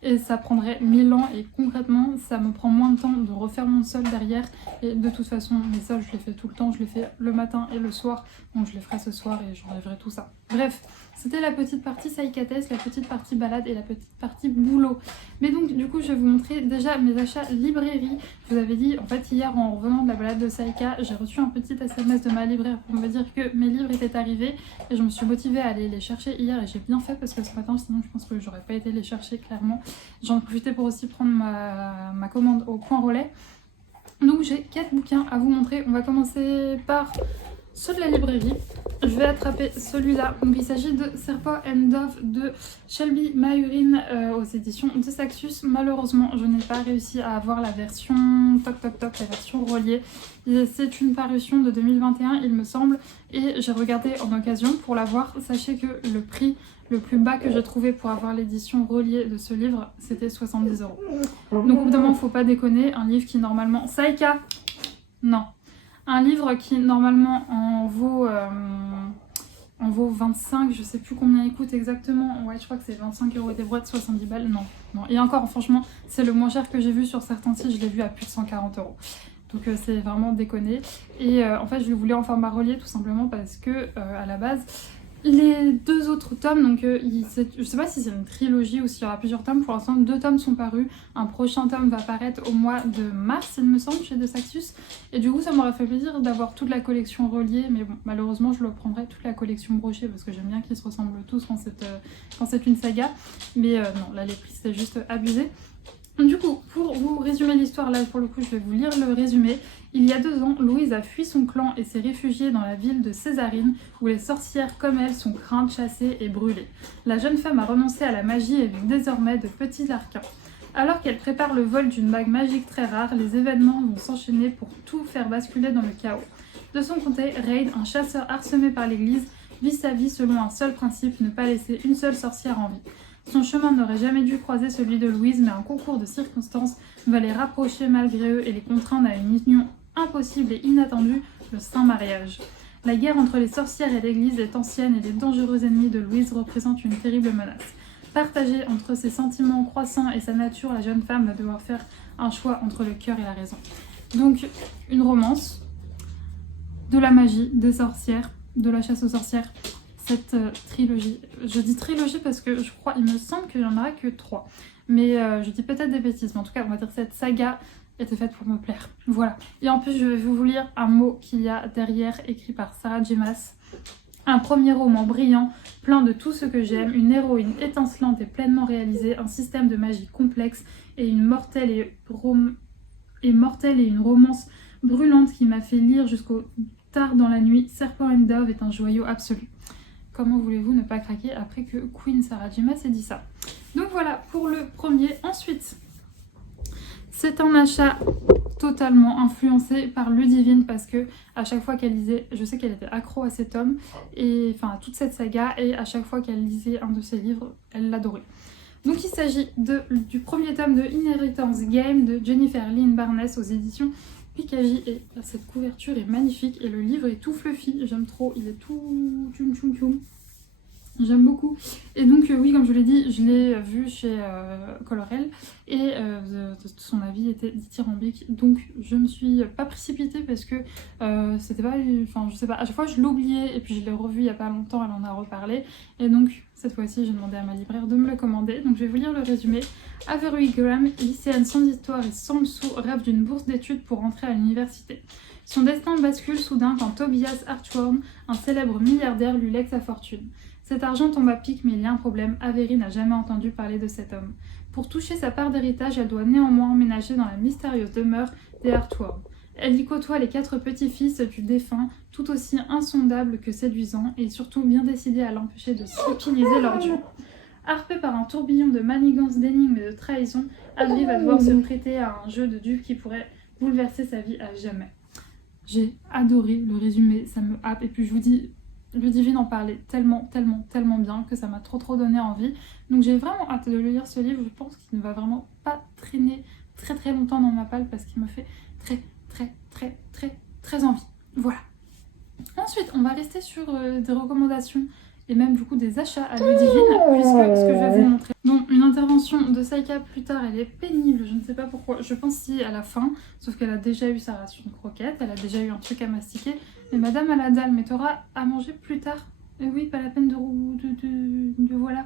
Et ça prendrait 1000 ans et concrètement ça me prend moins de temps de refaire mon sol derrière. Et de toute façon mes sols je les fais tout le temps, je les fais le matin et le soir. Donc je les ferai ce soir et j'enlèverai tout ça. Bref, c'était la petite partie Saïkates, la petite partie balade et la petite partie boulot. Mais donc du coup je vais vous montrer déjà mes achats librairie. Je vous avais dit en fait hier en revenant de la balade de Saïka, j'ai reçu un petit SMS de ma libraire pour me dire que mes livres étaient arrivés. Et je me suis motivée à aller les chercher hier et j'ai bien fait parce que ce matin sinon je pense que j'aurais pas été les chercher clairement. J'en profitais pour aussi prendre ma commande au Point Relais. Donc j'ai 4 bouquins à vous montrer. On va commencer par ceux de la librairie. Je vais attraper celui-là. Donc il s'agit de Serpent and Dove de Shelby Mahurin aux éditions de Saxus. Malheureusement, je n'ai pas réussi à avoir la version la version reliée. C'est une parution de 2021, il me semble, et j'ai regardé en occasion pour l'avoir. Sachez que le prix le plus bas que j'ai trouvé pour avoir l'édition reliée de ce livre, c'était 70 €. Donc au bout d'un moment, faut pas déconner. Un livre qui normalement... Saïka, non. Un livre qui normalement en vaut 25, je sais plus combien il coûte exactement. Ouais, je crois que c'est 25 € et des brouettes, 70 balles. Non, non. Et encore, franchement, c'est le moins cher que j'ai vu sur certains sites. Je l'ai vu à plus de 140 €. Donc c'est vraiment déconné. Et en fait, je le voulais en format relié tout simplement parce que à la base... Les 2 autres tomes, donc je sais pas si c'est une trilogie ou s'il y aura plusieurs tomes, pour l'instant 2 tomes sont parus, un prochain tome va paraître au mois de mars il me semble chez De Saxus, et du coup ça m'aurait fait plaisir d'avoir toute la collection reliée, mais bon malheureusement je le prendrai toute la collection brochée parce que j'aime bien qu'ils se ressemblent tous quand c'est une saga, mais non là les prix c'était juste abusé. Du coup, pour vous résumer l'histoire, là pour le coup je vais vous lire le résumé. Il y a 2 ans, Louise a fui son clan et s'est réfugiée dans la ville de Césarine, où les sorcières comme elle sont craintes, chassées et brûlées. La jeune femme a renoncé à la magie et vit désormais de petits arcanes. Alors qu'elle prépare le vol d'une bague magique très rare, les événements vont s'enchaîner pour tout faire basculer dans le chaos. De son côté, Reid, un chasseur arsemé par l'église, vit sa vie selon un seul principe, ne pas laisser une seule sorcière en vie. Son chemin n'aurait jamais dû croiser celui de Louise, mais un concours de circonstances va les rapprocher malgré eux et les contraindre à une union impossible et inattendue, le saint mariage. La guerre entre les sorcières et l'église est ancienne et les dangereux ennemis de Louise représentent une terrible menace. Partagée entre ses sentiments croissants et sa nature, la jeune femme va devoir faire un choix entre le cœur et la raison. Donc, une romance, de la magie, des sorcières, de la chasse aux sorcières. Cette trilogie, je dis trilogie parce que je crois, il me semble qu'il n'y en aura que 3, mais je dis peut-être des bêtises, mais en tout cas on va dire que cette saga était faite pour me plaire, voilà. Et en plus je vais vous lire un mot qu'il y a derrière, écrit par Sarah J. Maas. Un premier roman brillant, plein de tout ce que j'aime, une héroïne étincelante et pleinement réalisée, un système de magie complexe et une mortelle et une romance brûlante qui m'a fait lire jusqu'au tard dans la nuit. Serpent and Dove est un joyau absolu. Comment voulez-vous ne pas craquer après que Queen Sarah J. Maas ait dit ça? Donc voilà pour le premier. Ensuite, c'est un achat totalement influencée par Ludivine parce que à chaque fois qu'elle lisait, je sais qu'elle était accro à cet homme, et enfin à toute cette saga, et à chaque fois qu'elle lisait un de ses livres, elle l'adorait. Donc il s'agit du premier tome de Inheritance Game de Jennifer Lynn Barnes aux éditions Pikaji, et cette couverture est magnifique et le livre est tout fluffy, j'aime trop, il est tout tchoum tchoum tchoum. J'aime beaucoup. Et donc oui, comme je l'ai dit, je l'ai vu chez Colorel et son avis était dithyrambique. Donc je me suis pas précipitée parce que c'était pas... Enfin je sais pas, à chaque fois je l'oubliais et puis je l'ai revu il y a pas longtemps, elle en a reparlé. Et donc cette fois-ci j'ai demandé à ma libraire de me le commander. Donc je vais vous lire le résumé. Avery Graham, lycéenne sans histoire et sans le sou, rêve d'une bourse d'études pour rentrer à l'université. Son destin bascule soudain quand Tobias Hartshorn, un célèbre milliardaire, lui lègue sa fortune. Cet argent tombe à pic, mais il y a un problème, Avery n'a jamais entendu parler de cet homme. Pour toucher sa part d'héritage, elle doit néanmoins emménager dans la mystérieuse demeure des Hartshorn. Elle y côtoie les 4 petits-fils du défunt, tout aussi insondables que séduisants, et surtout bien décidés à l'empêcher de utiliser leur dieu. Harpé par un tourbillon de manigances, d'énigmes et de trahisons, Avery va devoir se prêter à un jeu de dupes qui pourrait bouleverser sa vie à jamais. J'ai adoré le résumé, ça me happe, et puis je vous dis... Ludivine en parlait tellement bien que ça m'a trop donné envie. Donc j'ai vraiment hâte de lire ce livre. Je pense qu'il ne va vraiment pas traîner très longtemps dans ma palle parce qu'il me fait très envie. Voilà. Ensuite, on va rester sur des recommandations et même du coup des achats à Ludivine, puisque ce que je vais vous montrer. Donc une intervention de Saïka plus tard, elle est pénible, je ne sais pas pourquoi. Je pense si à la fin, sauf qu'elle a déjà eu sa ration de croquettes, elle a déjà eu un truc à mastiquer. Mais madame a la dalle, mais t'auras à manger plus tard. Et oui, pas la peine de voilà.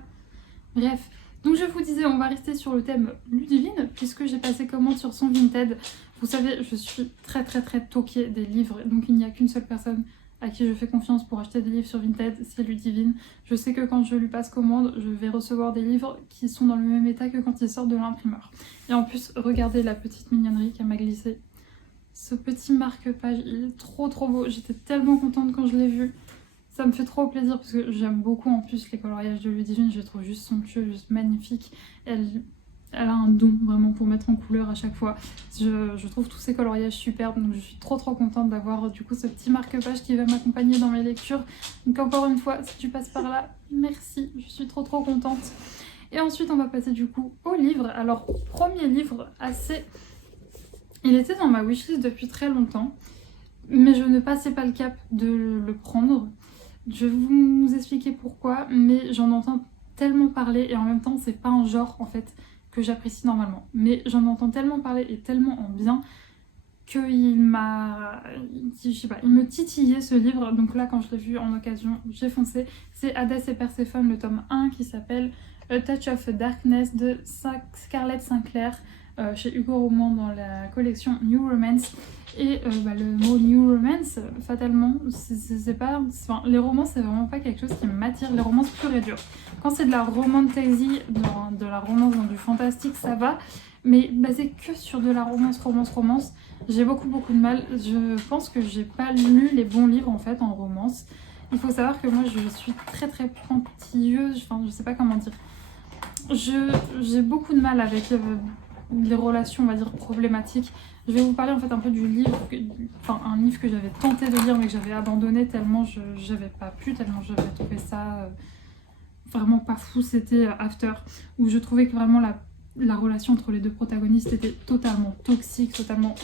Bref, donc je vous disais, on va rester sur le thème Ludivine, puisque j'ai passé commande sur son Vinted. Vous savez, je suis très toquée des livres, donc il n'y a qu'une seule personne à qui je fais confiance pour acheter des livres sur Vinted, c'est Ludivine. Je sais que quand je lui passe commande, je vais recevoir des livres qui sont dans le même état que quand ils sortent de l'imprimeur. Et en plus, regardez la petite mignonnerie qu'elle m'a glissée. Ce petit marque-page, il est trop beau. J'étais tellement contente quand je l'ai vu. Ça me fait trop plaisir parce que j'aime beaucoup en plus les coloriages de Ludivine. Je les trouve juste somptueux, juste magnifiques. Elle a un don vraiment pour mettre en couleur à chaque fois. Je trouve tous ces coloriages superbes, donc je suis trop contente d'avoir du coup ce petit marque-page qui va m'accompagner dans mes lectures. Donc encore une fois, si tu passes par là, merci, je suis trop contente. Et ensuite on va passer du coup au livre. Alors premier livre assez... Il était dans ma wishlist depuis très longtemps, mais je ne passais pas le cap de le prendre. Je vais vous expliquer pourquoi, mais j'en entends tellement parler et en même temps c'est pas un genre en fait que j'apprécie normalement. Mais j'en entends tellement parler et tellement en bien qu'il m'a... je sais pas, il me titillait ce livre. Donc là quand je l'ai vu en occasion, j'ai foncé. C'est Hadès et Perséphone, le tome 1 qui s'appelle A Touch of Darkness de Scarlett Sinclair. Chez Hugo Roman dans la collection New Romance. Et le mot New Romance, fatalement, c'est pas... Enfin, les romans, c'est vraiment pas quelque chose qui m'attire. Les romances pures et dures. Quand c'est de la romantasy, de la romance dans du fantastique, ça va. Mais basé que sur de la romance, j'ai beaucoup de mal. Je pense que j'ai pas lu les bons livres en fait en romance. Il faut savoir que moi je suis très pointilleuse, enfin je sais pas comment dire. J'ai beaucoup de mal avec les relations, on va dire, problématiques. Je vais vous parler en fait un peu du livre, un livre que j'avais tenté de lire mais que j'avais abandonné tellement j'avais pas pu, tellement j'avais trouvé ça vraiment pas fou. C'était After, où je trouvais que vraiment la relation entre les deux protagonistes était totalement toxique, totalement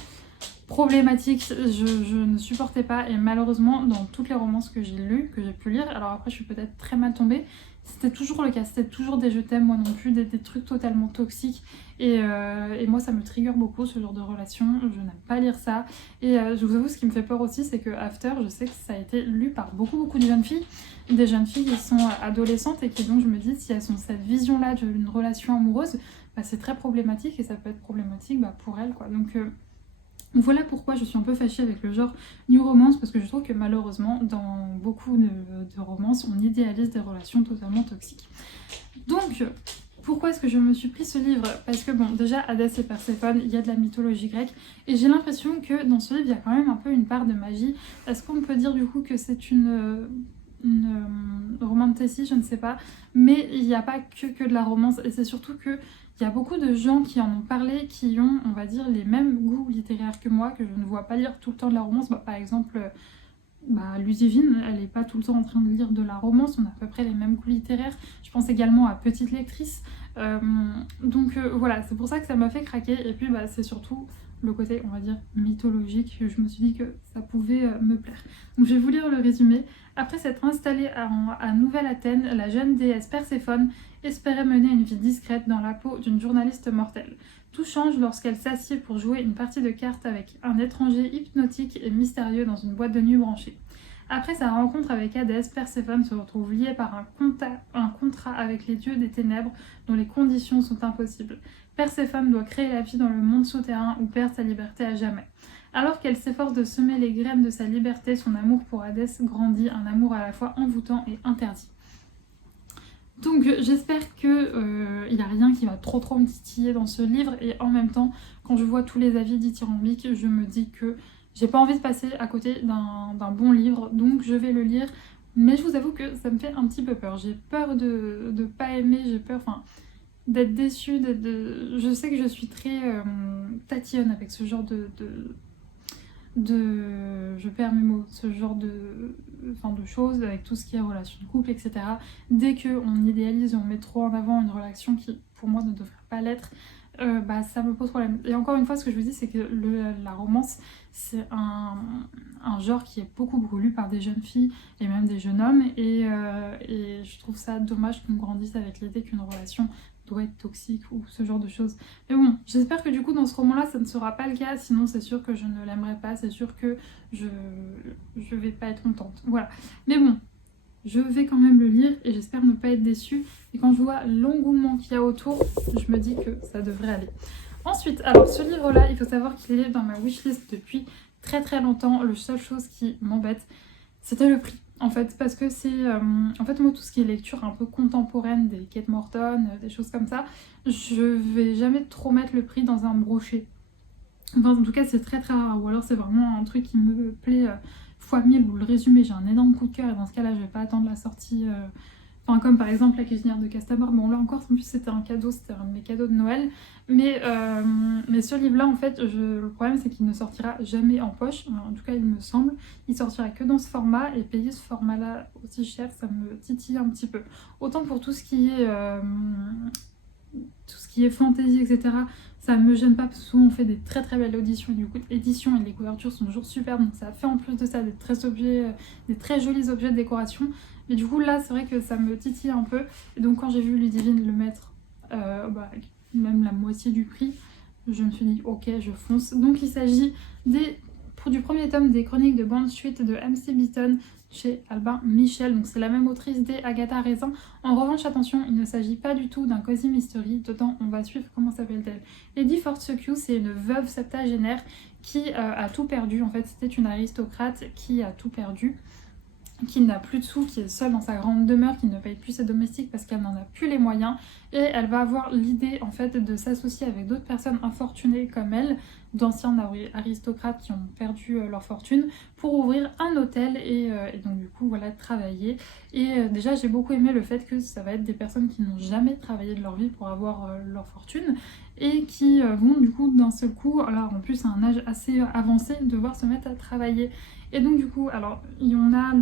problématique. Je ne supportais pas, et malheureusement dans toutes les romances que j'ai lues, que j'ai pu lire, alors après je suis peut-être très mal tombée, c'était toujours le cas, c'était toujours des je t'aime moi non plus, des trucs totalement toxiques, et moi ça me trigger beaucoup ce genre de relation, je n'aime pas lire ça. Et je vous avoue, ce qui me fait peur aussi, c'est que After, je sais que ça a été lu par beaucoup de jeunes filles, des jeunes filles qui sont adolescentes et qui, donc je me dis, si elles ont cette vision là d'une relation amoureuse, c'est très problématique, et ça peut être problématique pour elles quoi. Donc voilà pourquoi je suis un peu fâchée avec le genre New Romance, parce que je trouve que malheureusement dans beaucoup de romances on idéalise des relations totalement toxiques. Donc pourquoi est-ce que je me suis pris ce livre? Parce que bon, déjà Hadès et Perséphone, il y a de la mythologie grecque, et j'ai l'impression que dans ce livre il y a quand même un peu une part de magie. Est-ce qu'on peut dire du coup que c'est une romantasy, je ne sais pas, mais il n'y a pas que de la romance, et c'est surtout que il y a beaucoup de gens qui en ont parlé, qui ont, on va dire, les mêmes goûts littéraires que moi, que je ne vois pas lire tout le temps de la romance. Par exemple, Ludivine, elle n'est pas tout le temps en train de lire de la romance, on a à peu près les mêmes goûts littéraires. Je pense également à Petite Lectrice. Donc voilà, c'est pour ça que ça m'a fait craquer. Et puis c'est surtout le côté, on va dire, mythologique. Je me suis dit que ça pouvait me plaire. Donc je vais vous lire le résumé. Après s'être installée à Nouvelle-Athènes, la jeune déesse Perséphone espérait mener une vie discrète dans la peau d'une journaliste mortelle. Tout change lorsqu'elle s'assied pour jouer une partie de cartes avec un étranger hypnotique et mystérieux dans une boîte de nuit branchée. Après sa rencontre avec Hadès, Perséphone se retrouve liée par un contrat avec les dieux des ténèbres dont les conditions sont impossibles. Perséphone doit créer la vie dans le monde souterrain ou perdre sa liberté à jamais. Alors qu'elle s'efforce de semer les graines de sa liberté, son amour pour Hadès grandit, un amour à la fois envoûtant et interdit. Donc j'espère que il n'y a rien qui va trop me titiller dans ce livre, et en même temps, quand je vois tous les avis dithyrambiques, je me dis que j'ai pas envie de passer à côté d'un bon livre, donc je vais le lire. Mais je vous avoue que ça me fait un petit peu peur. J'ai peur de pas aimer, j'ai peur d'être déçue, je sais que je suis très tatillonne avec ce genre je perds mes mots, ce genre de choses, avec tout ce qui est relation de couple, etc. Dès qu'on idéalise et on met trop en avant une relation qui, pour moi, ne devrait pas l'être, ça me pose problème. Et encore une fois, ce que je vous dis, c'est que la romance, c'est un genre qui est beaucoup lu par des jeunes filles et même des jeunes hommes, et je trouve ça dommage qu'on grandisse avec l'idée qu'une relation doit être toxique ou ce genre de choses. Mais bon, j'espère que du coup dans ce roman-là ça ne sera pas le cas, sinon c'est sûr que je ne l'aimerai pas, c'est sûr que je vais pas être contente. Voilà. Mais bon, je vais quand même le lire et j'espère ne pas être déçue. Et quand je vois l'engouement qu'il y a autour, je me dis que ça devrait aller. Ensuite, alors ce livre-là, il faut savoir qu'il est dans ma wishlist depuis très longtemps. La seule chose qui m'embête, c'était le prix. En fait, parce que c'est... en fait, moi, tout ce qui est lecture un peu contemporaine, des Kate Morton, des choses comme ça, je vais jamais trop mettre le prix dans un brochet. Enfin, en tout cas, c'est très rare. Ou alors, c'est vraiment un truc qui me plaît fois 1000, ou le résumé, j'ai un énorme coup de cœur, et dans ce cas-là, je vais pas attendre la sortie... Enfin, comme par exemple La cuisinière de Castamar. Bon, là encore, en plus, c'était un cadeau, c'était un de mes cadeaux de Noël. Mais ce livre-là, en fait, le problème, c'est qu'il ne sortira jamais en poche. En tout cas, il me semble. Il sortira que dans ce format. Et payer ce format-là aussi cher, ça me titille un petit peu. Autant pour tout ce qui est fantasy, etc., ça me gêne pas, parce que souvent on fait des très belles auditions, et du coup éditions, et les couvertures sont toujours superbes, donc ça fait en plus de ça des très jolis objets de décoration. Mais du coup là c'est vrai que ça me titille un peu, et donc quand j'ai vu Ludivine le mettre même la moitié du prix, je me suis dit ok, je fonce. Donc il s'agit du premier tome des Chroniques de Bond Street de MC Beaton chez Albin Michel, donc c'est la même autrice des Agatha Raisin. En revanche, attention, il ne s'agit pas du tout d'un cozy mystery. Dedans, on va suivre, comment s'appelle-t-elle, Lady Fortescue, c'est une veuve septagénaire qui a tout perdu. En fait, c'était une aristocrate qui a tout perdu, qui n'a plus de sous, qui est seule dans sa grande demeure, qui ne paye plus ses domestiques parce qu'elle n'en a plus les moyens, et elle va avoir l'idée en fait de s'associer avec d'autres personnes infortunées comme elle, d'anciens aristocrates qui ont perdu leur fortune, pour ouvrir un hôtel et donc du coup voilà, travailler. Et déjà j'ai beaucoup aimé le fait que ça va être des personnes qui n'ont jamais travaillé de leur vie pour avoir leur fortune, et qui vont du coup d'un seul coup, alors en plus à un âge assez avancé, devoir se mettre à travailler. Et donc du coup, alors il y en a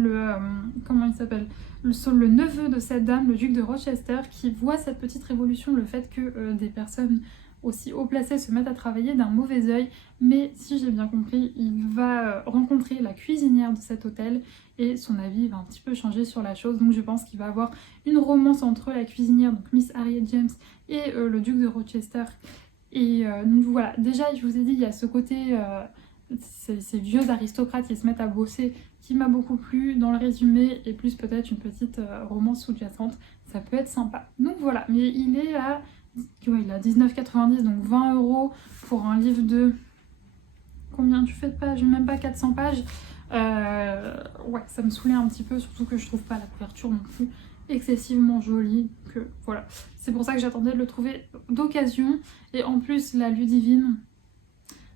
comment il s'appelle, le neveu de cette dame, le duc de Rochester, qui voit cette petite révolution, le fait que des personnes aussi haut placées se mettent à travailler, d'un mauvais œil. Mais si j'ai bien compris, il va rencontrer la cuisinière de cet hôtel et son avis va un petit peu changer sur la chose. Donc je pense qu'il va avoir une romance entre la cuisinière, donc Miss Harriet James, et le duc de Rochester. Et donc voilà, déjà je vous ai dit, il y a ce côté... ces vieux aristocrates qui se mettent à bosser qui m'a beaucoup plu dans le résumé, et plus peut-être une petite romance sous-jacente, ça peut être sympa. Donc voilà, mais il est à 19,90, donc 20 € pour un livre de... Combien tu fais de pages? Même pas 400 pages. Ouais, ça me saoulait un petit peu, surtout que je trouve pas la couverture non plus excessivement jolie. Que voilà, c'est pour ça que j'attendais de le trouver d'occasion. Et en plus, la Ludivine...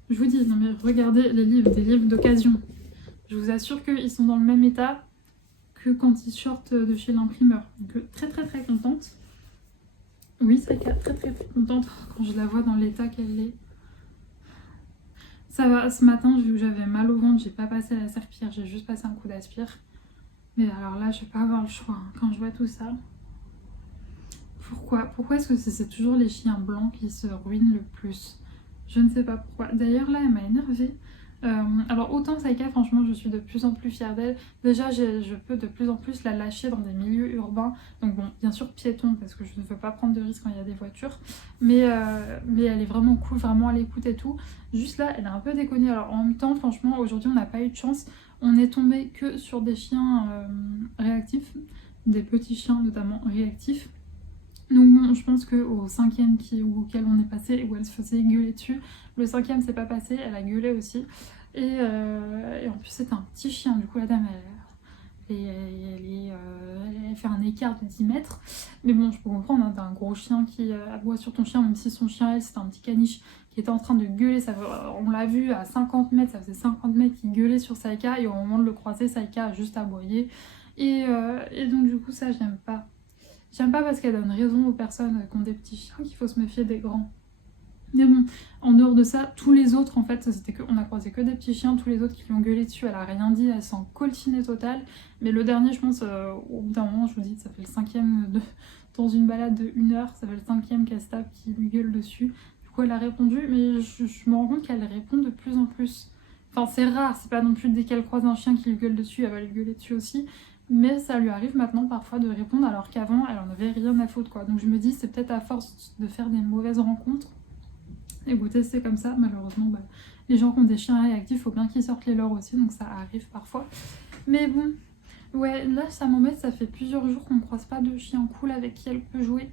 Je vous dis, non mais regardez des livres d'occasion. Je vous assure qu'ils sont dans le même état que quand ils sortent de chez l'imprimeur. Donc très très très contente. Oui, Saïka, très très très contente quand je la vois dans l'état qu'elle est. Ça va, ce matin, vu que j'avais mal au ventre, j'ai pas passé la serpillière, j'ai juste passé un coup d'aspire. Mais alors là, je vais pas avoir le choix hein, quand je vois tout ça. Pourquoi est-ce que c'est toujours les chiens blancs qui se ruinent le plus? Je ne sais pas pourquoi. D'ailleurs, là, elle m'a énervée. Alors, autant Saïka, franchement, je suis de plus en plus fière d'elle. Déjà, je peux de plus en plus la lâcher dans des milieux urbains. Donc, bon, bien sûr, piéton, parce que je ne veux pas prendre de risques quand il y a des voitures. Mais elle est vraiment cool, vraiment à l'écoute et tout. Juste là, elle est un peu déconnue. Alors, en même temps, franchement, aujourd'hui, on n'a pas eu de chance. On est tombé que sur des chiens réactifs. Des petits chiens, notamment réactifs. Donc bon, je pense qu'au cinquième auquel on est passé, où elle se faisait gueuler dessus, le cinquième c'est pas passé, elle a gueulé aussi. Et en plus c'est un petit chien, du coup la dame elle fait un écart de 10 mètres. Mais bon, je peux comprendre, hein, t'as un gros chien qui aboie sur ton chien, même si son chien, elle, c'était un petit caniche qui était en train de gueuler. On l'a vu à 50 mètres, ça faisait 50 mètres qu'il gueulait sur Saïka, et au moment de le croiser, Saïka a juste aboyé. Et donc du coup ça j'aime pas. J'aime pas parce qu'elle donne raison aux personnes qui ont des petits chiens qu'il faut se méfier des grands. Mais bon, en dehors de ça, tous les autres, en fait, on a croisé que des petits chiens, tous les autres qui lui ont gueulé dessus, elle a rien dit, elle s'en coltinait total. Mais le dernier, je pense, au bout d'un moment, je vous dis, ça fait le cinquième dans une balade de 1 heure, ça fait le cinquième qu'elle se tape qui lui gueule dessus. Du coup, elle a répondu, mais je me rends compte qu'elle répond de plus en plus. Enfin, c'est rare, c'est pas non plus dès qu'elle croise un chien qui lui gueule dessus, elle va lui gueuler dessus aussi. Mais ça lui arrive maintenant parfois de répondre alors qu'avant elle en avait rien à foutre quoi. Donc je me dis c'est peut-être à force de faire des mauvaises rencontres. Écoutez, c'est comme ça, malheureusement les gens qui ont des chiens réactifs, faut bien qu'ils sortent les leurs aussi, donc ça arrive parfois. Mais bon, ouais, là ça m'embête, ça fait plusieurs jours qu'on ne croise pas de chien cool avec qui elle peut jouer.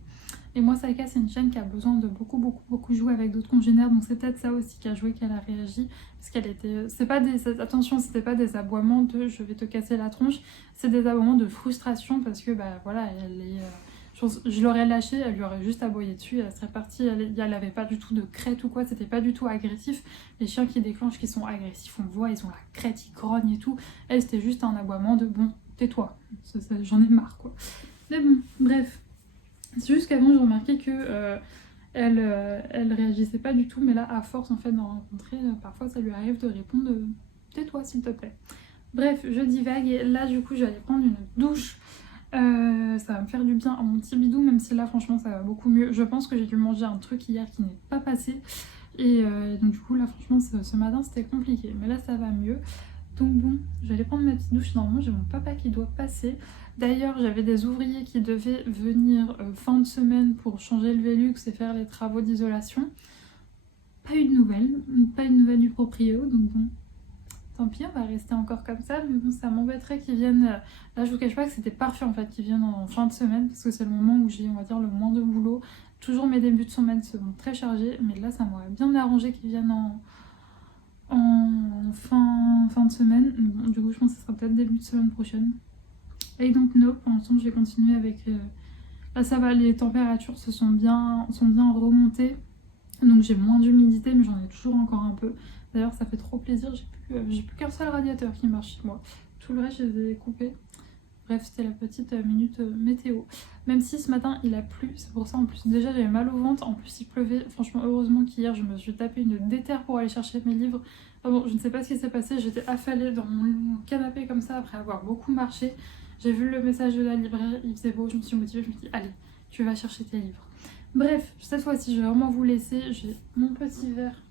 Et moi Saïka c'est une chienne qui a besoin de beaucoup jouer avec d'autres congénères, donc c'est peut-être ça aussi qui a joué qu'elle a réagi. Parce qu'elle était... Attention, c'était pas des aboiements de je vais te casser la tronche, c'est des aboiements de frustration parce que voilà, elle est... je l'aurais lâchée, elle lui aurait juste aboyé dessus, elle serait partie, elle avait pas du tout de crête ou quoi, c'était pas du tout agressif. Les chiens qui déclenchent, qui sont agressifs, on le voit, ils ont la crête, ils grognent et tout. Elle c'était juste un aboiement de bon, tais-toi, j'en ai marre quoi. Mais bon, bref. C'est juste qu'avant j'ai remarqué que elle réagissait pas du tout, mais là à force en fait d'en rencontrer, parfois ça lui arrive de répondre tais-toi s'il te plaît. Bref, je divague et là du coup je vais aller prendre une douche. Ça va me faire du bien à mon petit bidou, même si là franchement ça va beaucoup mieux. Je pense que j'ai dû manger un truc hier qui n'est pas passé. Et donc du coup là franchement ce matin c'était compliqué, mais là ça va mieux. Donc bon, je vais aller prendre ma petite douche. Normalement j'ai mon papa qui doit passer. D'ailleurs j'avais des ouvriers qui devaient venir fin de semaine pour changer le Velux et faire les travaux d'isolation. Pas eu de nouvelles du proprio, donc bon, tant pis, on va rester encore comme ça, mais bon, ça m'embêterait qu'ils viennent. Là je vous cache pas que c'était parfait en fait qu'ils viennent en fin de semaine, parce que c'est le moment où j'ai, on va dire, le moins de boulot. Toujours mes débuts de semaine seront très chargés, mais là ça m'aurait bien arrangé qu'ils viennent en fin de semaine. Bon, du coup je pense que ce sera peut-être début de semaine prochaine. Et donc no, pour l'instant je vais continuer avec... Là ça va, les températures sont bien remontées. Donc j'ai moins d'humidité, mais j'en ai toujours encore un peu. D'ailleurs ça fait trop plaisir, j'ai plus qu'un seul radiateur qui marche chez moi. Tout le reste je les ai coupés. Bref, c'était la petite minute météo. Même si ce matin il a plu, c'est pour ça en plus. Déjà j'avais mal au ventre, en plus il pleuvait. Franchement heureusement qu'hier je me suis tapé une déterre pour aller chercher mes livres. Ah bon, je ne sais pas ce qui s'est passé, j'étais affalée dans mon canapé comme ça après avoir beaucoup marché. J'ai vu le message de la librairie, il faisait beau, je me suis motivée, je me suis dit allez, tu vas chercher tes livres. Bref, cette fois-ci je vais vraiment vous laisser. J'ai mon petit verre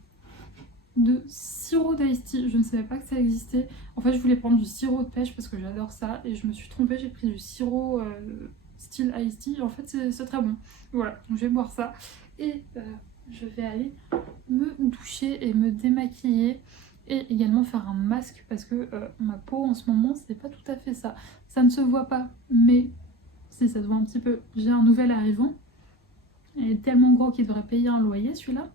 de sirop d'Ice Tea, je ne savais pas que ça existait. En fait je voulais prendre du sirop de pêche parce que j'adore ça et je me suis trompée, j'ai pris du sirop style Ice Tea. En fait c'est très bon. Voilà, donc je vais boire ça et je vais aller me doucher et me démaquiller et également faire un masque parce que ma peau en ce moment c'est pas tout à fait ça. Ça ne se voit pas mais si ça se voit un petit peu. J'ai un nouvel arrivant, il est tellement gros qu'il devrait payer un loyer celui-là,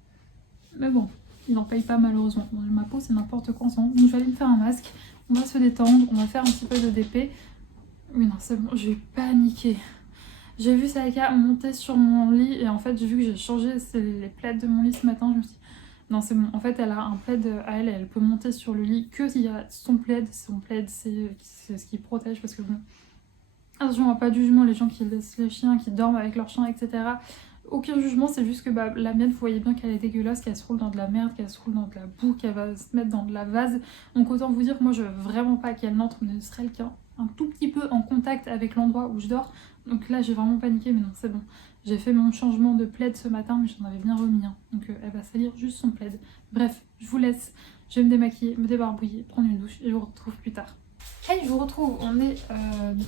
mais bon, il n'en paye pas malheureusement. Bon, ma peau c'est n'importe quoi en ce moment. Donc je vais aller me faire un masque, on va se détendre, on va faire un petit peu de DP. Oui non c'est bon, j'ai paniqué. J'ai vu Saïka monter sur mon lit et en fait j'ai vu que j'ai changé les plaids de mon lit ce matin. Je me suis dit non c'est bon, en fait elle a un plaid à elle et elle peut monter sur le lit que s'il y a son plaid c'est ce qui protège parce que bon, Attention, pas de jugement, les gens qui laissent les chiens, qui dorment avec leurs chiens, etc. Aucun jugement, c'est juste que la mienne, vous voyez bien qu'elle est dégueulasse, qu'elle se roule dans de la merde, qu'elle se roule dans de la boue, qu'elle va se mettre dans de la vase. Donc autant vous dire que moi je veux vraiment pas qu'elle n'entre ne serait-ce qu'un tout petit peu en contact avec l'endroit où je dors. Donc là j'ai vraiment paniqué, mais non c'est bon. J'ai fait mon changement de plaid ce matin, mais j'en avais bien remis un. Donc elle va salir juste son plaid. Bref, je vous laisse, je vais me démaquiller, me débarbouiller, prendre une douche et je vous retrouve plus tard. Hey, je vous retrouve, on est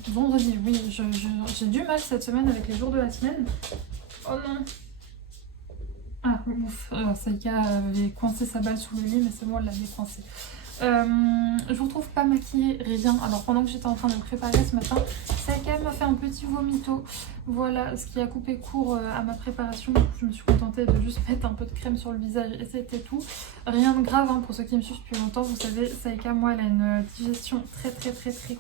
vendredi, oui, j'ai du mal cette semaine avec les jours de la semaine. Oh non. Ah ouf, Saïka avait coincé sa balle sous le lit, mais c'est moi qui l'avais coincée. Je vous retrouve pas maquillée, rien. Alors pendant que j'étais en train de me préparer ce matin, Saïka m'a fait un petit vomito. Voilà, ce qui a coupé court à ma préparation. Du coup, je me suis contentée de juste mettre un peu de crème sur le visage et c'était tout. Rien de grave, hein, pour ceux qui me suivent depuis longtemps. Vous savez, Saïka, moi, elle a une digestion très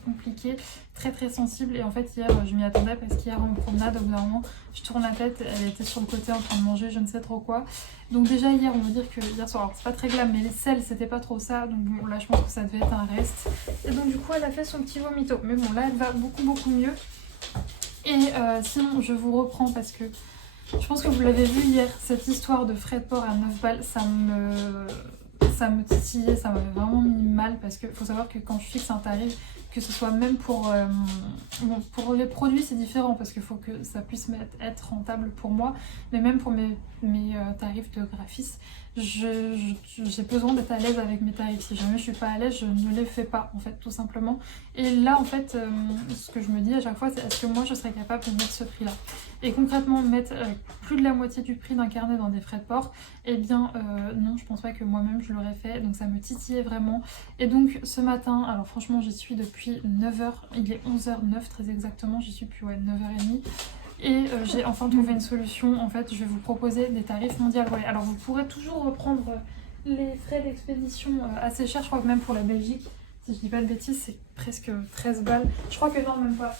compliquée, très sensible. Et en fait, hier, je m'y attendais parce qu'hier, en promenade, au bout d'un moment, je tourne la tête. Elle était sur le côté en train de manger, je ne sais trop quoi. Donc déjà hier, on va dire que hier soir, alors c'est pas très glam, mais les sels, c'était pas trop ça. Donc bon, là, je pense que ça devait être un reste. Et donc du coup, elle a fait son petit vomito. Mais bon, là, elle va beaucoup mieux. Et sinon, je vous reprends parce que je pense que vous l'avez vu hier, cette histoire de frais de port à 9 balles, ça me titillait, ça m'avait vraiment mis mal parce qu'il faut savoir que quand je fixe un tarif, que ce soit même pour les produits c'est différent parce qu'il faut que ça puisse être rentable pour moi, mais même pour mes tarifs de graphiste, j'ai besoin d'être à l'aise avec mes tarifs. Si jamais je suis pas à l'aise, je ne les fais pas en fait, tout simplement. Et là en fait, ce que je me dis à chaque fois, c'est est-ce que moi je serais capable de mettre ce prix là? Et concrètement, mettre plus de la moitié du prix d'un carnet dans des frais de port, eh bien non, je pense pas que moi-même je l'aurais fait, donc ça me titillait vraiment. Et donc ce matin, alors franchement j'y suis depuis 9h, il est 11h09 très exactement, j'y suis depuis 9h30. Et j'ai enfin trouvé une solution. En fait, je vais vous proposer des tarifs mondial relais. Alors vous pourrez toujours reprendre les frais d'expédition assez chers, je crois que même pour la Belgique, si je dis pas de bêtises, c'est presque 13 balles. Je crois que non, même pas.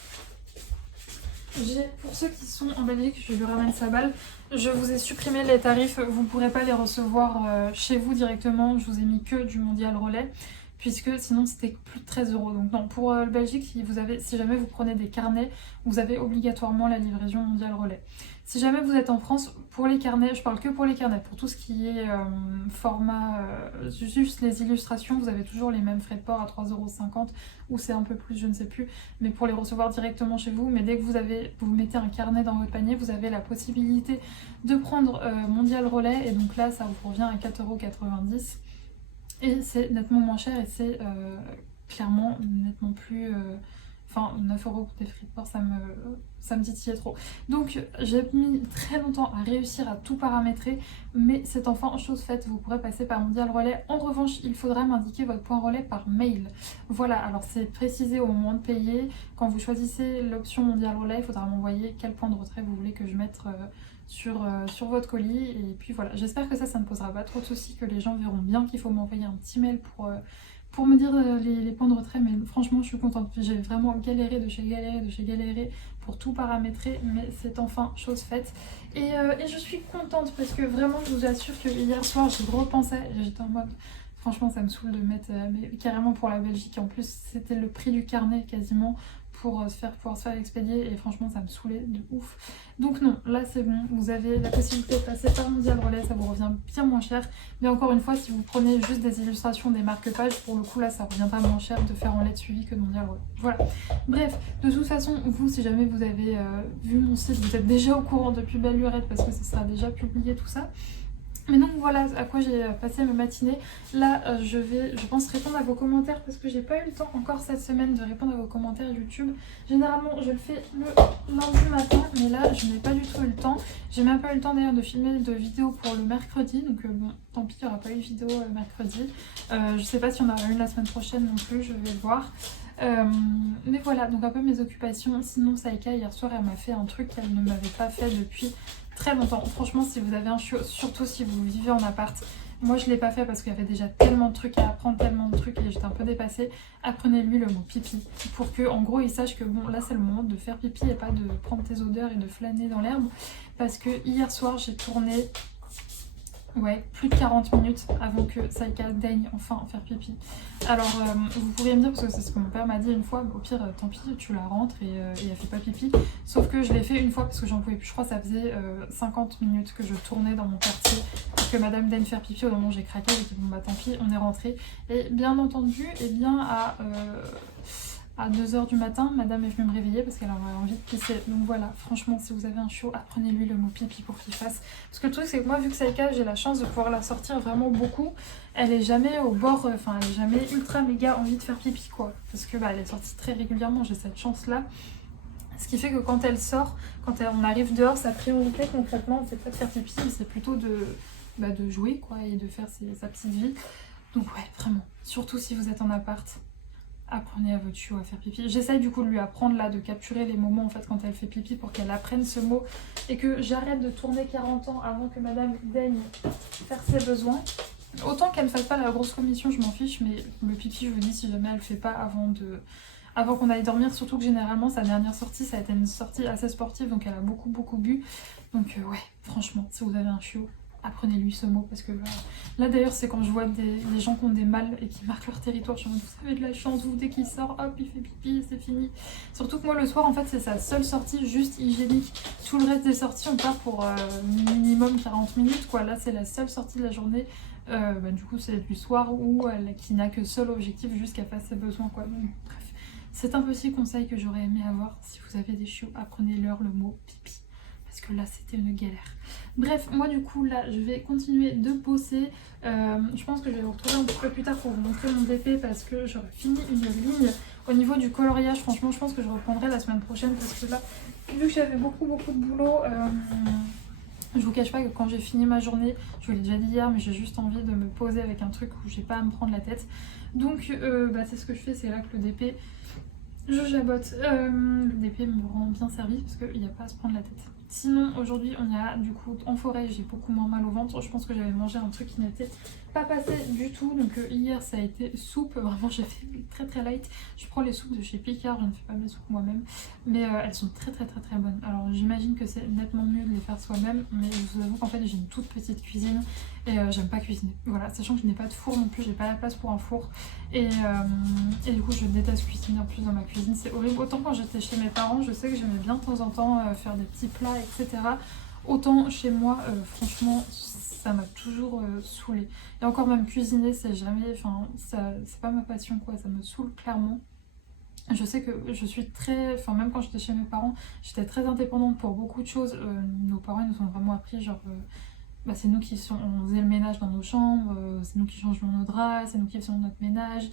Pour ceux qui sont en Belgique, je lui ramène sa balle. Je vous ai supprimé les tarifs, vous ne pourrez pas les recevoir chez vous directement. Je vous ai mis que du mondial relais, puisque sinon c'était plus de 13 €. Donc non, pour le Belgique, si jamais vous prenez des carnets, vous avez obligatoirement la livraison mondial relais. Si jamais vous êtes en France, pour les carnets, je parle que pour les carnets, pour tout ce qui est format, juste les illustrations, vous avez toujours les mêmes frais de port à 3,50 € ou c'est un peu plus, je ne sais plus, mais pour les recevoir directement chez vous. Mais dès que vous mettez un carnet dans votre panier, vous avez la possibilité de prendre mondial relais et donc là ça vous revient à 4,90 €. Et c'est nettement moins cher et c'est clairement nettement plus... Enfin, 9 € pour des frais de port, ça me titillait trop. Donc j'ai mis très longtemps à réussir à tout paramétrer, mais c'est enfin chose faite, vous pourrez passer par mondial relais. En revanche, il faudra m'indiquer votre point relais par mail. Voilà, alors c'est précisé au moment de payer. Quand vous choisissez l'option mondial relais, il faudra m'envoyer quel point de retrait vous voulez que je mette sur votre colis. Et puis voilà, j'espère que ça ne posera pas trop de soucis, que les gens verront bien qu'il faut m'envoyer un petit mail pour me dire les points de retrait. Mais franchement je suis contente, j'ai vraiment galéré de chez galéré pour tout paramétrer, mais c'est enfin chose faite. Et je suis contente parce que vraiment je vous assure que hier soir j'y repensais, j'étais en mode franchement ça me saoule de mettre carrément pour la Belgique, en plus c'était le prix du carnet quasiment pour pouvoir se faire expédier et franchement ça me saoulait de ouf. Donc non, là c'est bon, vous avez la possibilité de passer par mondial relais, ça vous revient bien moins cher. Mais encore une fois, si vous prenez juste des illustrations, des marque-pages, pour le coup là ça reviendra moins cher de faire en lettres suivies que de mondial relais. Voilà, bref, de toute façon vous, si jamais vous avez vu mon site, vous êtes déjà au courant depuis belle lurette parce que ça sera déjà publié tout ça. Mais donc voilà à quoi j'ai passé ma matinée. Là je pense répondre à vos commentaires parce que j'ai pas eu le temps encore cette semaine de répondre à vos commentaires YouTube. Généralement je le fais le lundi matin, mais là je n'ai pas du tout eu le temps. J'ai même pas eu le temps d'ailleurs de filmer de vidéo pour le mercredi, donc bon tant pis, il n'y aura pas eu de vidéo mercredi. Je sais pas si on aura une la semaine prochaine non plus, je vais voir. Mais voilà, donc un peu mes occupations. Sinon Saïka hier soir elle m'a fait un truc qu'elle ne m'avait pas fait depuis très longtemps. Franchement si vous avez un chiot, surtout si vous vivez en appart, moi je l'ai pas fait parce qu'il y avait déjà tellement de trucs à apprendre, tellement de trucs et j'étais un peu dépassée. Apprenez-lui le mot pipi pour que en gros il sache que bon là c'est le moment de faire pipi et pas de prendre tes odeurs et de flâner dans l'herbe, parce que hier soir j'ai tourné Ouais, plus de 40 minutes avant que Saïka daigne enfin faire pipi. Alors, vous pourriez me dire, parce que c'est ce que mon père m'a dit une fois, au pire, tant pis, tu la rentres et elle fait pas pipi. Sauf que je l'ai fait une fois parce que j'en pouvais plus. Je crois que ça faisait 50 minutes que je tournais dans mon quartier pour que madame daigne faire pipi. Au moment où j'ai craqué, j'ai dit bon bah tant pis, on est rentré. Et bien entendu, et bien à 2h du matin, madame est venue me réveiller parce qu'elle avait envie de pisser. Donc voilà, franchement, si vous avez un chiot, apprenez-lui le mot pipi pour qu'il fasse. Parce que le truc, c'est que moi, vu que Saïka, j'ai la chance de pouvoir la sortir vraiment beaucoup, elle est jamais au bord, enfin, elle est jamais ultra méga envie de faire pipi, quoi. Parce que bah, elle est sortie très régulièrement, j'ai cette chance-là. Ce qui fait que quand elle sort, on arrive dehors, sa priorité concrètement, c'est pas de faire pipi, mais c'est plutôt de jouer, quoi, et de faire sa petite vie. Donc ouais, vraiment, surtout si vous êtes en appart. Apprenez à votre chiot à faire pipi. J'essaye du coup de lui apprendre là, de capturer les moments en fait quand elle fait pipi pour qu'elle apprenne ce mot et que j'arrête de tourner 40 ans avant que madame daigne faire ses besoins. Autant qu'elle ne fasse pas la grosse commission, je m'en fiche, mais le pipi, je vous dis, si jamais elle le fait pas avant qu'on aille dormir, surtout que généralement sa dernière sortie, ça a été une sortie assez sportive, donc elle a beaucoup bu. Donc ouais, franchement, si vous avez un chiot, apprenez-lui ce mot parce que là d'ailleurs c'est quand je vois des gens qui ont des mâles et qui marquent leur territoire, je suis en mode, vous avez de la chance, vous dès qu'il sort, hop il fait pipi et c'est fini. Surtout que moi le soir en fait c'est sa seule sortie juste hygiénique, tout le reste des sorties on part pour minimum 40 minutes quoi, là c'est la seule sortie de la journée, du coup c'est du soir où qui n'a que seul objectif juste qu'elle fasse ses besoins quoi. Donc, bref, c'est un petit conseil que j'aurais aimé avoir. Si vous avez des chiots, apprenez-leur le mot pipi. Parce que là c'était une galère. Bref, moi du coup là je vais continuer de bosser. Je pense que je vais vous retrouver un petit peu plus tard pour vous montrer mon DP parce que j'aurai fini une ligne. Au niveau du coloriage, franchement je pense que je reprendrai la semaine prochaine parce que là, vu que j'avais beaucoup de boulot, je vous cache pas que quand j'ai fini ma journée, je vous l'ai déjà dit hier, mais j'ai juste envie de me poser avec un truc où j'ai pas à me prendre la tête. Donc c'est ce que je fais, c'est là que le DP, je jabote. Le DP me rend bien service parce qu'il n'y a pas à se prendre la tête. Sinon aujourd'hui on y a du coup en forêt, j'ai beaucoup moins mal au ventre. Je pense que j'avais mangé un truc qui n'était pas passé du tout. Donc hier ça a été soupe, vraiment j'ai fait très light. Je prends les soupes de chez Picard, je ne fais pas mes soupes moi-même. Mais elles sont très bonnes. Alors j'imagine que c'est nettement mieux de les faire soi-même. Mais je vous avoue qu'en fait j'ai une toute petite cuisine et j'aime pas cuisiner. Voilà, sachant que je n'ai pas de four non plus, j'ai pas la place pour un four. Et du coup je déteste cuisiner en plus dans ma cuisine, c'est horrible. Autant quand j'étais chez mes parents, je sais que j'aimais bien de temps en temps faire des petits plats, etc. Autant chez moi, franchement, ça m'a toujours saoulée. Et encore même cuisiner, c'est jamais, enfin, c'est pas ma passion quoi, ça me saoule clairement. Je sais que je suis très, enfin même quand j'étais chez mes parents, j'étais très indépendante pour beaucoup de choses. Nos parents ils nous ont vraiment appris genre... c'est nous on faisait le ménage dans nos chambres, c'est nous qui changeons nos draps, c'est nous qui faisions notre ménage,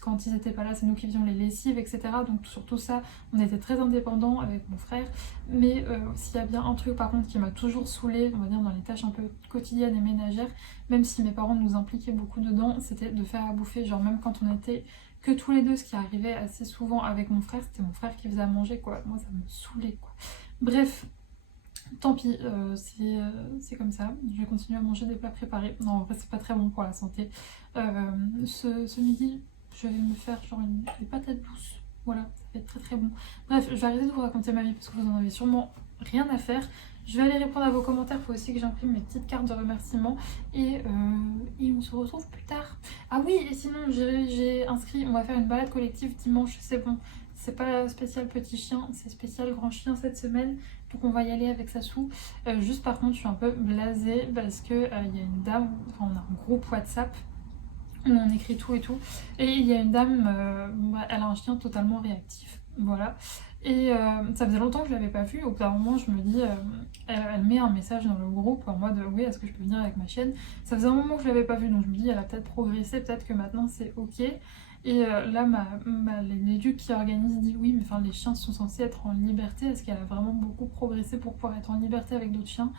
quand ils n'étaient pas là, c'est nous qui faisions les lessives, etc. Donc sur tout ça, on était très indépendants avec mon frère. Mais s'il y a bien un truc par contre qui m'a toujours saoulée, on va dire dans les tâches un peu quotidiennes et ménagères, même si mes parents nous impliquaient beaucoup dedans, c'était de faire à bouffer. Genre même quand on était que tous les deux, ce qui arrivait assez souvent avec mon frère, c'était mon frère qui faisait à manger quoi. Moi ça me saoulait quoi. Bref. Tant pis, c'est comme ça. Je vais continuer à manger des plats préparés. Non, en vrai, c'est pas très bon pour la santé. Ce midi, je vais me faire genre des patates douces. Voilà, ça va être très bon. Bref, je vais arrêter de vous raconter ma vie parce que vous en avez sûrement rien à faire. Je vais aller répondre à vos commentaires. Il faut aussi que j'imprime mes petites cartes de remerciement. Et on se retrouve plus tard. Ah oui, et sinon, j'ai inscrit, on va faire une balade collective dimanche, c'est bon. C'est pas spécial petit chien, c'est spécial grand chien cette semaine. Donc on va y aller avec Sassou. Juste par contre je suis un peu blasée parce que il y a une dame, enfin on a un groupe WhatsApp où on écrit tout et tout. Et il y a une dame, elle a un chien totalement réactif. Voilà. Et ça faisait longtemps que je l'avais pas vue. Au bout d'un moment je me dis, elle met un message dans le groupe en mode oui est-ce que je peux venir avec ma chienne. Ça faisait un moment que je l'avais pas vue donc je me dis elle a peut-être progressé, peut-être que maintenant c'est ok. Et là, l'éduc qui organise dit oui, mais enfin, les chiens sont censés être en liberté. Est-ce qu'elle a vraiment beaucoup progressé pour pouvoir être en liberté avec d'autres chiens?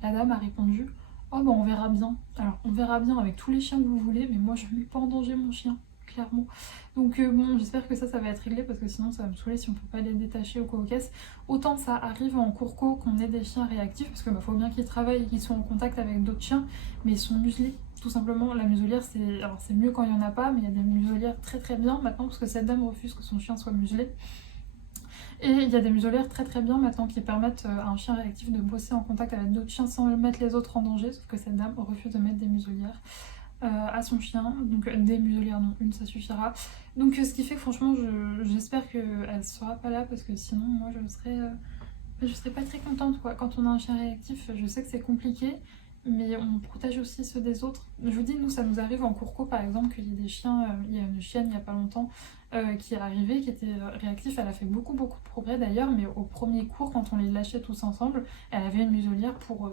La dame a répondu oh on verra bien. Alors on verra bien avec tous les chiens que vous voulez, mais moi je ne mets pas en danger mon chien, clairement. Donc bon, j'espère que ça va être réglé parce que sinon ça va me saouler si on peut pas les détacher au cocasse. Autant ça arrive en courco qu'on ait des chiens réactifs parce que faut bien qu'ils travaillent et qu'ils soient en contact avec d'autres chiens, mais ils sont muselés. Tout simplement, la muselière, c'est mieux quand il n'y en a pas, mais il y a des muselières très bien maintenant parce que cette dame refuse que son chien soit muselé. Et il y a des muselières très très bien maintenant qui permettent à un chien réactif de bosser en contact avec d'autres chiens sans mettre les autres en danger, sauf que cette dame refuse de mettre des muselières à son chien, donc des muselières, non, une ça suffira. Donc ce qui fait que franchement j'espère qu'elle sera pas là parce que sinon moi je serais pas très contente quoi. Quand on a un chien réactif, je sais que c'est compliqué, mais on protège aussi ceux des autres. Je vous dis, nous ça nous arrive en courco par exemple qu'il y ait des chiens, il y a une chienne il y a pas longtemps qui est arrivée, qui était réactif, elle a fait beaucoup de progrès d'ailleurs, mais au premier cours quand on les lâchait tous ensemble, elle avait une muselière pour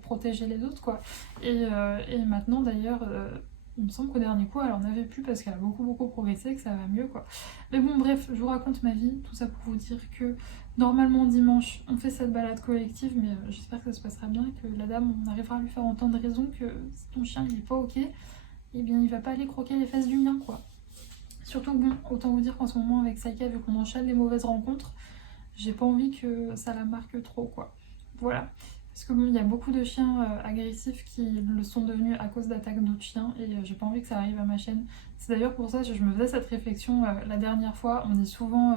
protéger les autres quoi. Et maintenant d'ailleurs, il me semble qu'au dernier coup elle en avait plus parce qu'elle a beaucoup progressé et que ça va mieux quoi. Mais bon bref, je vous raconte ma vie, tout ça pour vous dire que normalement dimanche on fait cette balade collective, mais j'espère que ça se passera bien et que la dame on arrivera à lui faire entendre raison que si ton chien il est pas ok, eh bien il va pas aller croquer les fesses du mien quoi. Surtout bon, autant vous dire qu'en ce moment avec Saïka, vu qu'on enchaîne les mauvaises rencontres, j'ai pas envie que ça la marque trop quoi. Voilà. Parce que bon, il y a beaucoup de chiens agressifs qui le sont devenus à cause d'attaques d'autres chiens et j'ai pas envie que ça arrive à ma chienne. C'est d'ailleurs pour ça que je me faisais cette réflexion la dernière fois. On dit souvent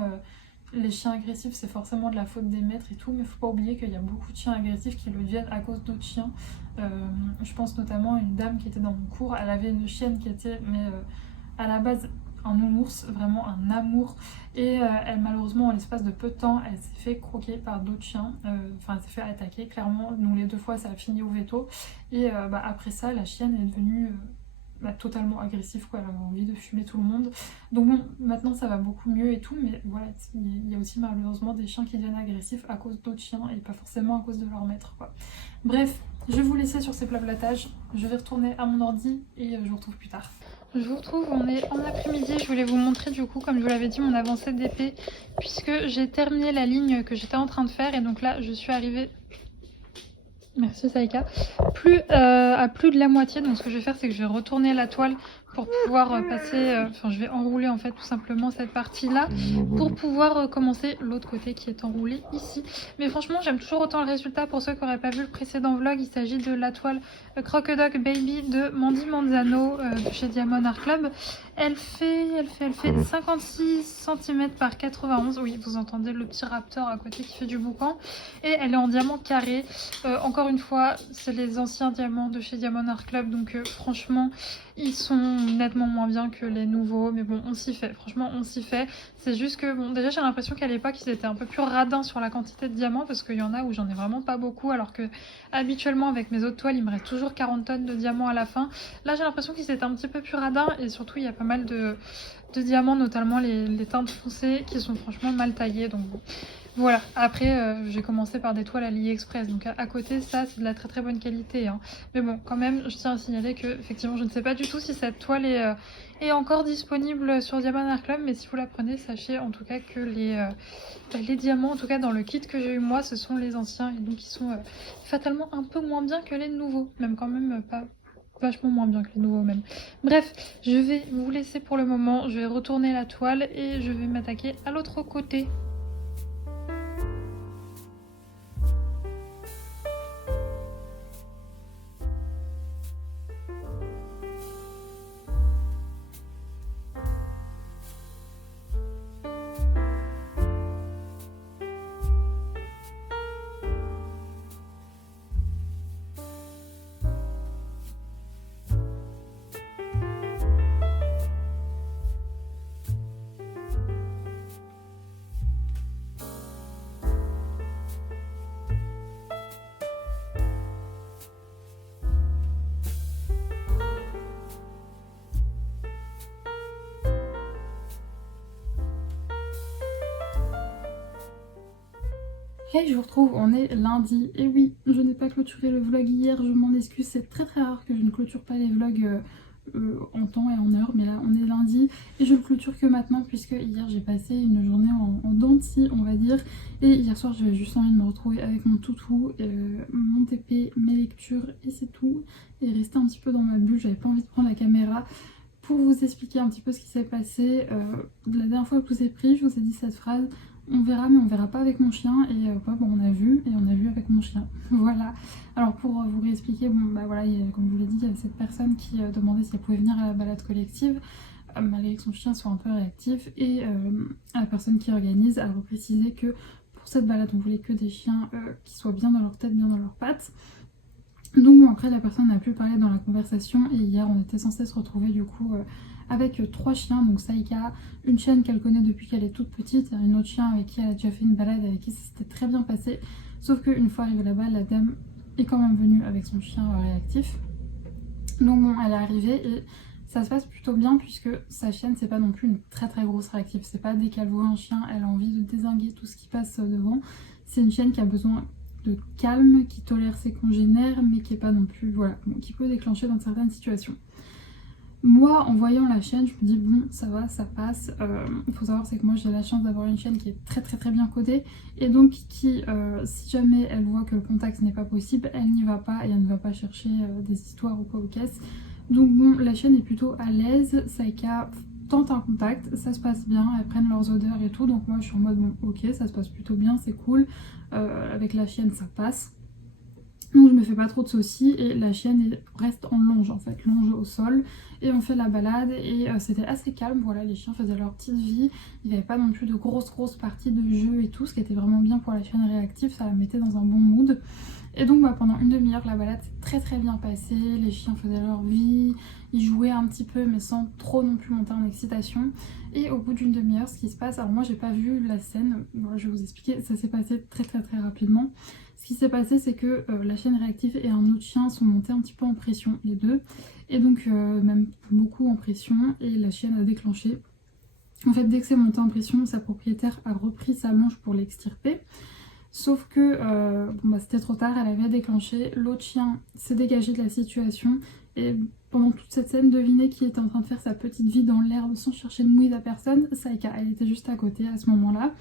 les chiens agressifs c'est forcément de la faute des maîtres et tout, mais faut pas oublier qu'il y a beaucoup de chiens agressifs qui le deviennent à cause d'autres chiens. Je pense notamment à une dame qui était dans mon cours, elle avait une chienne qui était à la base un nounours, vraiment un amour, et elle malheureusement en l'espace de peu de temps elle s'est fait croquer par d'autres chiens, enfin elle s'est fait attaquer clairement, nous les 2 fois ça a fini au veto, et après ça la chienne est devenue totalement agressive quoi, elle avait envie de fumer tout le monde, donc bon maintenant ça va beaucoup mieux et tout, mais voilà il y a aussi malheureusement des chiens qui deviennent agressifs à cause d'autres chiens et pas forcément à cause de leur maître quoi. Bref, je vais vous laisser sur ces blablatages, je vais retourner à mon ordi et je vous retrouve plus tard. Je vous retrouve, on est en après-midi, je voulais vous montrer du coup, comme je vous l'avais dit, mon avancée d'épée, puisque j'ai terminé la ligne que j'étais en train de faire, et donc là je suis arrivée, merci Saïka, à plus de la moitié, donc ce que je vais faire c'est que je vais retourner la toile pour pouvoir passer, je vais enrouler en fait tout simplement cette partie là pour pouvoir commencer l'autre côté qui est enroulé ici. Mais franchement j'aime toujours autant le résultat. Pour ceux qui n'auraient pas vu le précédent vlog, il s'agit de la toile Crocodile Baby de Mandy Manzano de chez Diamond Art Club. Elle fait 56 cm par 91, oui vous entendez le petit raptor à côté qui fait du boucan, et elle est en diamant carré. Encore une fois c'est les anciens diamants de chez Diamond Art Club, donc franchement ils sont nettement moins bien que les nouveaux, mais bon on s'y fait, franchement on s'y fait. C'est juste que bon, déjà j'ai l'impression qu'à l'époque ils étaient un peu plus radins sur la quantité de diamants, parce qu'il y en a où j'en ai vraiment pas beaucoup, alors que habituellement avec mes autres toiles il me reste toujours 40 tonnes de diamants à la fin. Là j'ai l'impression qu'ils étaient un petit peu plus radins, et surtout il y a pas mal de diamants, notamment les teintes foncées qui sont franchement mal taillées, donc bon. Voilà, après j'ai commencé par des toiles AliExpress, donc à côté ça c'est de la très bonne qualité hein. Mais bon quand même je tiens à signaler que effectivement je ne sais pas du tout si cette toile est encore disponible sur Diamond Art Club, mais si vous la prenez sachez en tout cas que les diamants en tout cas dans le kit que j'ai eu moi ce sont les anciens, et donc ils sont fatalement un peu moins bien que les nouveaux, même quand même pas vachement moins bien que les nouveaux même. Bref, je vais vous laisser pour le moment, je vais retourner la toile et je vais m'attaquer à l'autre côté. Hey, je vous retrouve, on est lundi, et oui, je n'ai pas clôturé le vlog hier, je m'en excuse, c'est très rare que je ne clôture pas les vlogs en temps et en heure, mais là on est lundi, et je le clôture que maintenant, puisque hier j'ai passé une journée en dents de scie, on va dire, et hier soir j'avais juste envie de me retrouver avec mon toutou, mon TP, mes lectures, et c'est tout, et rester un petit peu dans ma bulle, j'avais pas envie de prendre la caméra pour vous expliquer un petit peu ce qui s'est passé. La dernière fois que je vous ai pris, je vous ai dit cette phrase: on verra mais on verra pas avec mon chien, et bon, on a vu, et on a vu avec mon chien. Voilà. Alors pour vous réexpliquer, bon bah voilà, comme je vous l'ai dit, il y avait cette personne qui demandait si elle pouvait venir à la balade collective. malgré que son chien soit un peu réactif. Et la personne qui organise a reprécisé que pour cette balade on voulait que des chiens qui soient bien dans leur tête, bien dans leurs pattes. Donc bon, après la personne n'a plus parlé dans la conversation et hier on était censé se retrouver du coup avec 3 chiens, donc Saïka, une chienne qu'elle connaît depuis qu'elle est toute petite, une autre chien avec qui elle a déjà fait une balade, avec qui ça s'était très bien passé, sauf qu'une fois arrivée là-bas, la dame est quand même venue avec son chien réactif. Donc bon, elle est arrivée et ça se passe plutôt bien puisque sa chienne c'est pas non plus une très très grosse réactive, c'est pas dès qu'elle voit un chien elle a envie de dézinguer tout ce qui passe devant, c'est une chienne qui a besoin de calme, qui tolère ses congénères mais qui est pas non plus, voilà, qui peut déclencher dans certaines situations. Moi, en voyant la chienne, je me dis bon, ça va, ça passe. Il faut savoir, c'est que moi j'ai la chance d'avoir une chienne qui est très très très bien codée et donc qui, si jamais elle voit que le contact n'est pas possible, elle n'y va pas et elle ne va pas chercher des histoires ou quoi aux caisses. Donc bon, la chienne est plutôt à l'aise. Saïka tente un contact, ça se passe bien, elles prennent leurs odeurs et tout. Donc moi je suis en mode bon, ok, ça se passe plutôt bien, c'est cool. Avec la chienne, ça passe. Donc je me fais pas trop de soucis et la chienne reste en longe en fait, longe au sol et on fait la balade et c'était assez calme, voilà, les chiens faisaient leur petite vie, il n'y avait pas non plus de grosses parties de jeu et tout, ce qui était vraiment bien pour la chienne réactive, ça la mettait dans un bon mood. Et donc pendant une demi-heure la balade s'est très très bien passée, les chiens faisaient leur vie, ils jouaient un petit peu mais sans trop non plus monter en excitation. Et au bout d'une demi-heure ce qui se passe, alors moi j'ai pas vu la scène, voilà, je vais vous expliquer, ça s'est passé très très très rapidement. Ce qui s'est passé c'est que la chienne réactive et un autre chien sont montés un petit peu en pression, les deux, et donc même beaucoup en pression et la chienne a déclenché. En fait dès que c'est monté en pression, sa propriétaire a repris sa longe pour l'extirper. Sauf que c'était trop tard, elle avait déclenché, l'autre chien s'est dégagé de la situation et pendant toute cette scène, devinez qui était en train de faire sa petite vie dans l'herbe sans chercher de mouise à personne, Saïka, elle était juste à côté à ce moment-là.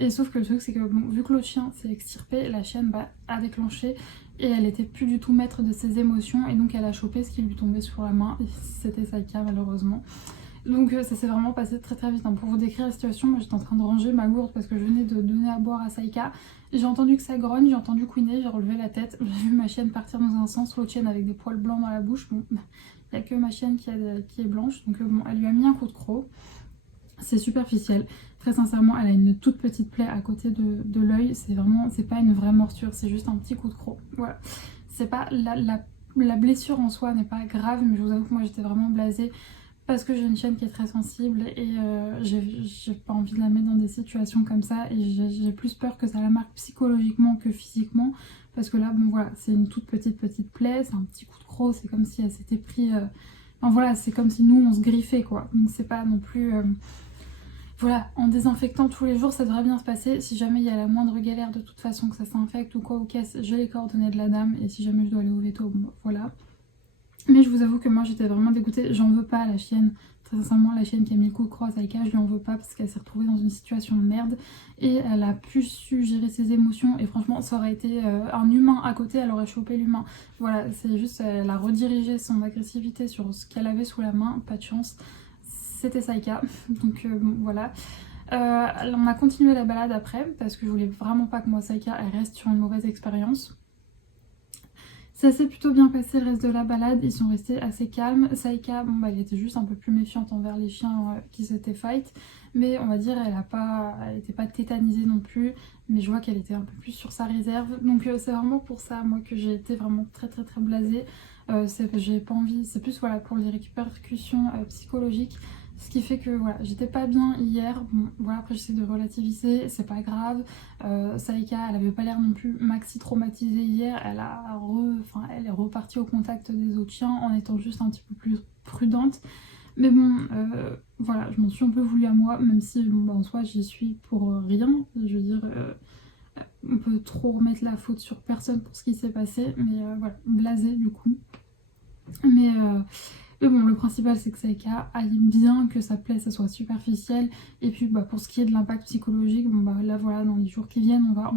Et sauf que le truc c'est que vu que l'autre chien s'est extirpé, la chienne a déclenché et elle était plus du tout maître de ses émotions et donc elle a chopé ce qui lui tombait sur la main et c'était Saïka malheureusement. Donc ça s'est vraiment passé très très vite. Pour vous décrire la situation, moi j'étais en train de ranger ma gourde parce que je venais de donner à boire à Saïka. J'ai entendu que ça grogne, j'ai entendu couiner, j'ai relevé la tête, j'ai vu ma chienne partir dans un sens, l'autre chienne avec des poils blancs dans la bouche. Bon, il n'y a que ma chienne qui est blanche, donc elle lui a mis un coup de croc. C'est superficiel. Très sincèrement, elle a une toute petite plaie à côté de l'œil. C'est pas une vraie morsure, c'est juste un petit coup de croc. Voilà. C'est pas la blessure en soi n'est pas grave, mais je vous avoue que moi j'étais vraiment blasée. Parce que j'ai une chienne qui est très sensible et j'ai pas envie de la mettre dans des situations comme ça et j'ai plus peur que ça la marque psychologiquement que physiquement parce que là bon voilà, c'est une toute petite plaie, c'est un petit coup de croc, c'est comme si elle s'était pris enfin voilà, c'est comme si nous on se griffait quoi, donc c'est pas non plus voilà, en désinfectant tous les jours ça devrait bien se passer. Si jamais il y a la moindre galère de toute façon que ça s'infecte ou quoi ou qu'est-ce, j'ai les coordonnées de la dame et si jamais je dois aller au veto, bon voilà. Mais je vous avoue que moi j'étais vraiment dégoûtée, j'en veux pas à la chienne. Très sincèrement, la chienne qui a mis le coup de croix à Saïka, je lui en veux pas parce qu'elle s'est retrouvée dans une situation de merde et elle a pu su gérer ses émotions et franchement ça aurait été un humain à côté, elle aurait chopé l'humain. Voilà, c'est juste, elle a redirigé son agressivité sur ce qu'elle avait sous la main, pas de chance, c'était Saïka. Donc bon, voilà. On a continué la balade après parce que je voulais vraiment pas que moi Saïka elle reste sur une mauvaise expérience. Ça s'est plutôt bien passé le reste de la balade, ils sont restés assez calmes. Saïka, elle était juste un peu plus méfiante envers les chiens qui s'étaient fight, mais on va dire elle était pas tétanisée non plus, mais je vois qu'elle était un peu plus sur sa réserve. Donc c'est vraiment pour ça moi que j'ai été vraiment très très très blasée. J'ai pas envie, c'est plus voilà pour les répercussions psychologiques. Ce qui fait que voilà, j'étais pas bien hier, bon voilà, après j'essaie de relativiser, c'est pas grave. Saïka, elle avait pas l'air non plus maxi traumatisée hier, elle est repartie au contact des autres chiens en étant juste un petit peu plus prudente. Mais bon, voilà, je m'en suis un peu voulu à moi, même si en soi j'y suis pour rien. Je veux dire, on peut trop remettre la faute sur personne pour ce qui s'est passé, mais voilà, blasée du coup. Mais bon, le principal c'est que Saïka aille bien, que sa plaie ça soit superficielle. Et puis pour ce qui est de l'impact psychologique, là voilà, dans les jours qui viennent on va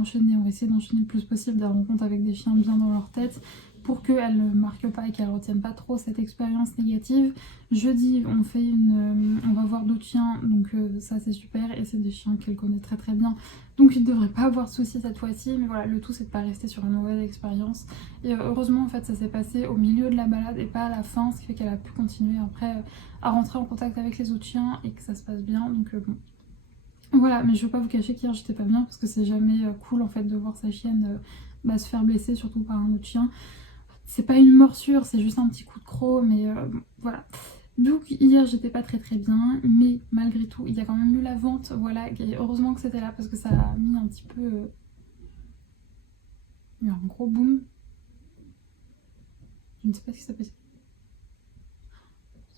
essayer d'enchaîner le plus possible des rencontres avec des chiens bien dans leur tête pour qu'elle ne marque pas et qu'elle ne retienne pas trop cette expérience négative. Jeudi, on va voir d'autres chiens, donc ça c'est super, et c'est des chiens qu'elle connaît très très bien, donc il ne devrait pas avoir de soucis cette fois-ci, mais voilà, le tout c'est de pas rester sur une mauvaise expérience. Et heureusement en fait ça s'est passé au milieu de la balade et pas à la fin, ce qui fait qu'elle a pu continuer après à rentrer en contact avec les autres chiens et que ça se passe bien, donc bon. Voilà, mais je veux pas vous cacher qu'hier j'étais pas bien parce que c'est jamais cool en fait de voir sa chienne se faire blesser, surtout par un autre chien. C'est pas une morsure, c'est juste un petit coup de croc, mais bon, voilà. Donc hier j'étais pas très très bien, mais malgré tout il y a quand même eu la vente, voilà, et heureusement que c'était là parce que ça a mis un petit peu... Il y a un gros boom. Je ne sais pas ce qui s'est passé.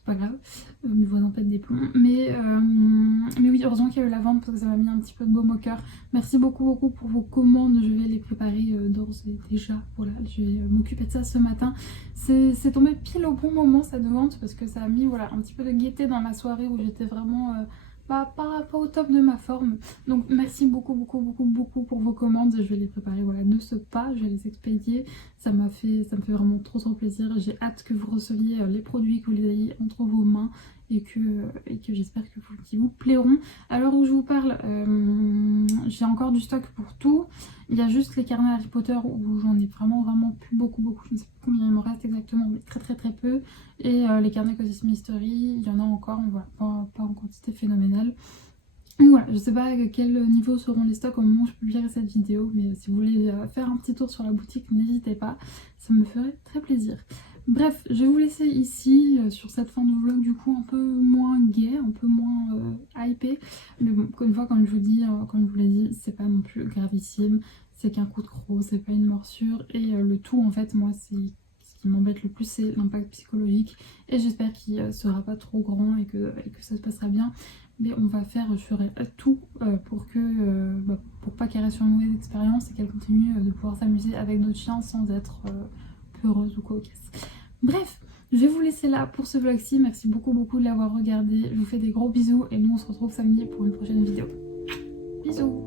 Pas grave, mes voisins pètent des plombs, mais oui, heureusement qu'il y a eu la vente parce que ça m'a mis un petit peu de baume au cœur. Merci beaucoup pour vos commandes, je vais les préparer d'ores et déjà, voilà, je vais m'occuper de ça ce matin. C'est tombé pile au bon moment cette vente parce que ça a mis voilà, un petit peu de gaieté dans ma soirée où j'étais vraiment pas au top de ma forme. Donc merci beaucoup pour vos commandes, je vais les préparer voilà, de ce pas, je vais les expédier. Ça me fait vraiment trop plaisir. J'ai hâte que vous receviez les produits, que vous les ayez entre vos mains et que j'espère qu'ils vous plairont. À l'heure où je vous parle, j'ai encore du stock pour tout. Il y a juste les carnets Harry Potter où j'en ai vraiment plus beaucoup. Je ne sais pas combien il me reste exactement, mais très peu. Et les carnets Cosmic Mystery, il y en a encore, mais voilà, pas en quantité phénoménale. Donc voilà, je sais pas à quel niveau seront les stocks au moment où je publierai cette vidéo, mais si vous voulez faire un petit tour sur la boutique, n'hésitez pas, ça me ferait très plaisir. Bref, je vais vous laisser ici sur cette fin de vlog du coup un peu moins gai, un peu moins hypé. Mais bon, une fois comme je vous dis, comme je vous l'ai dit, c'est pas non plus gravissime, c'est qu'un coup de croc, c'est pas une morsure. Et le tout en fait, moi ce qui m'embête le plus c'est l'impact psychologique. Et j'espère qu'il sera pas trop grand et que ça se passera bien. Mais je ferai tout pour pas qu'elle reste sur une mauvaise expérience et qu'elle continue de pouvoir s'amuser avec d'autres chiens sans être peureuse ou cocasse. Bref, je vais vous laisser là pour ce vlog-ci. Merci beaucoup de l'avoir regardé. Je vous fais des gros bisous et nous on se retrouve samedi pour une prochaine vidéo. Bisous!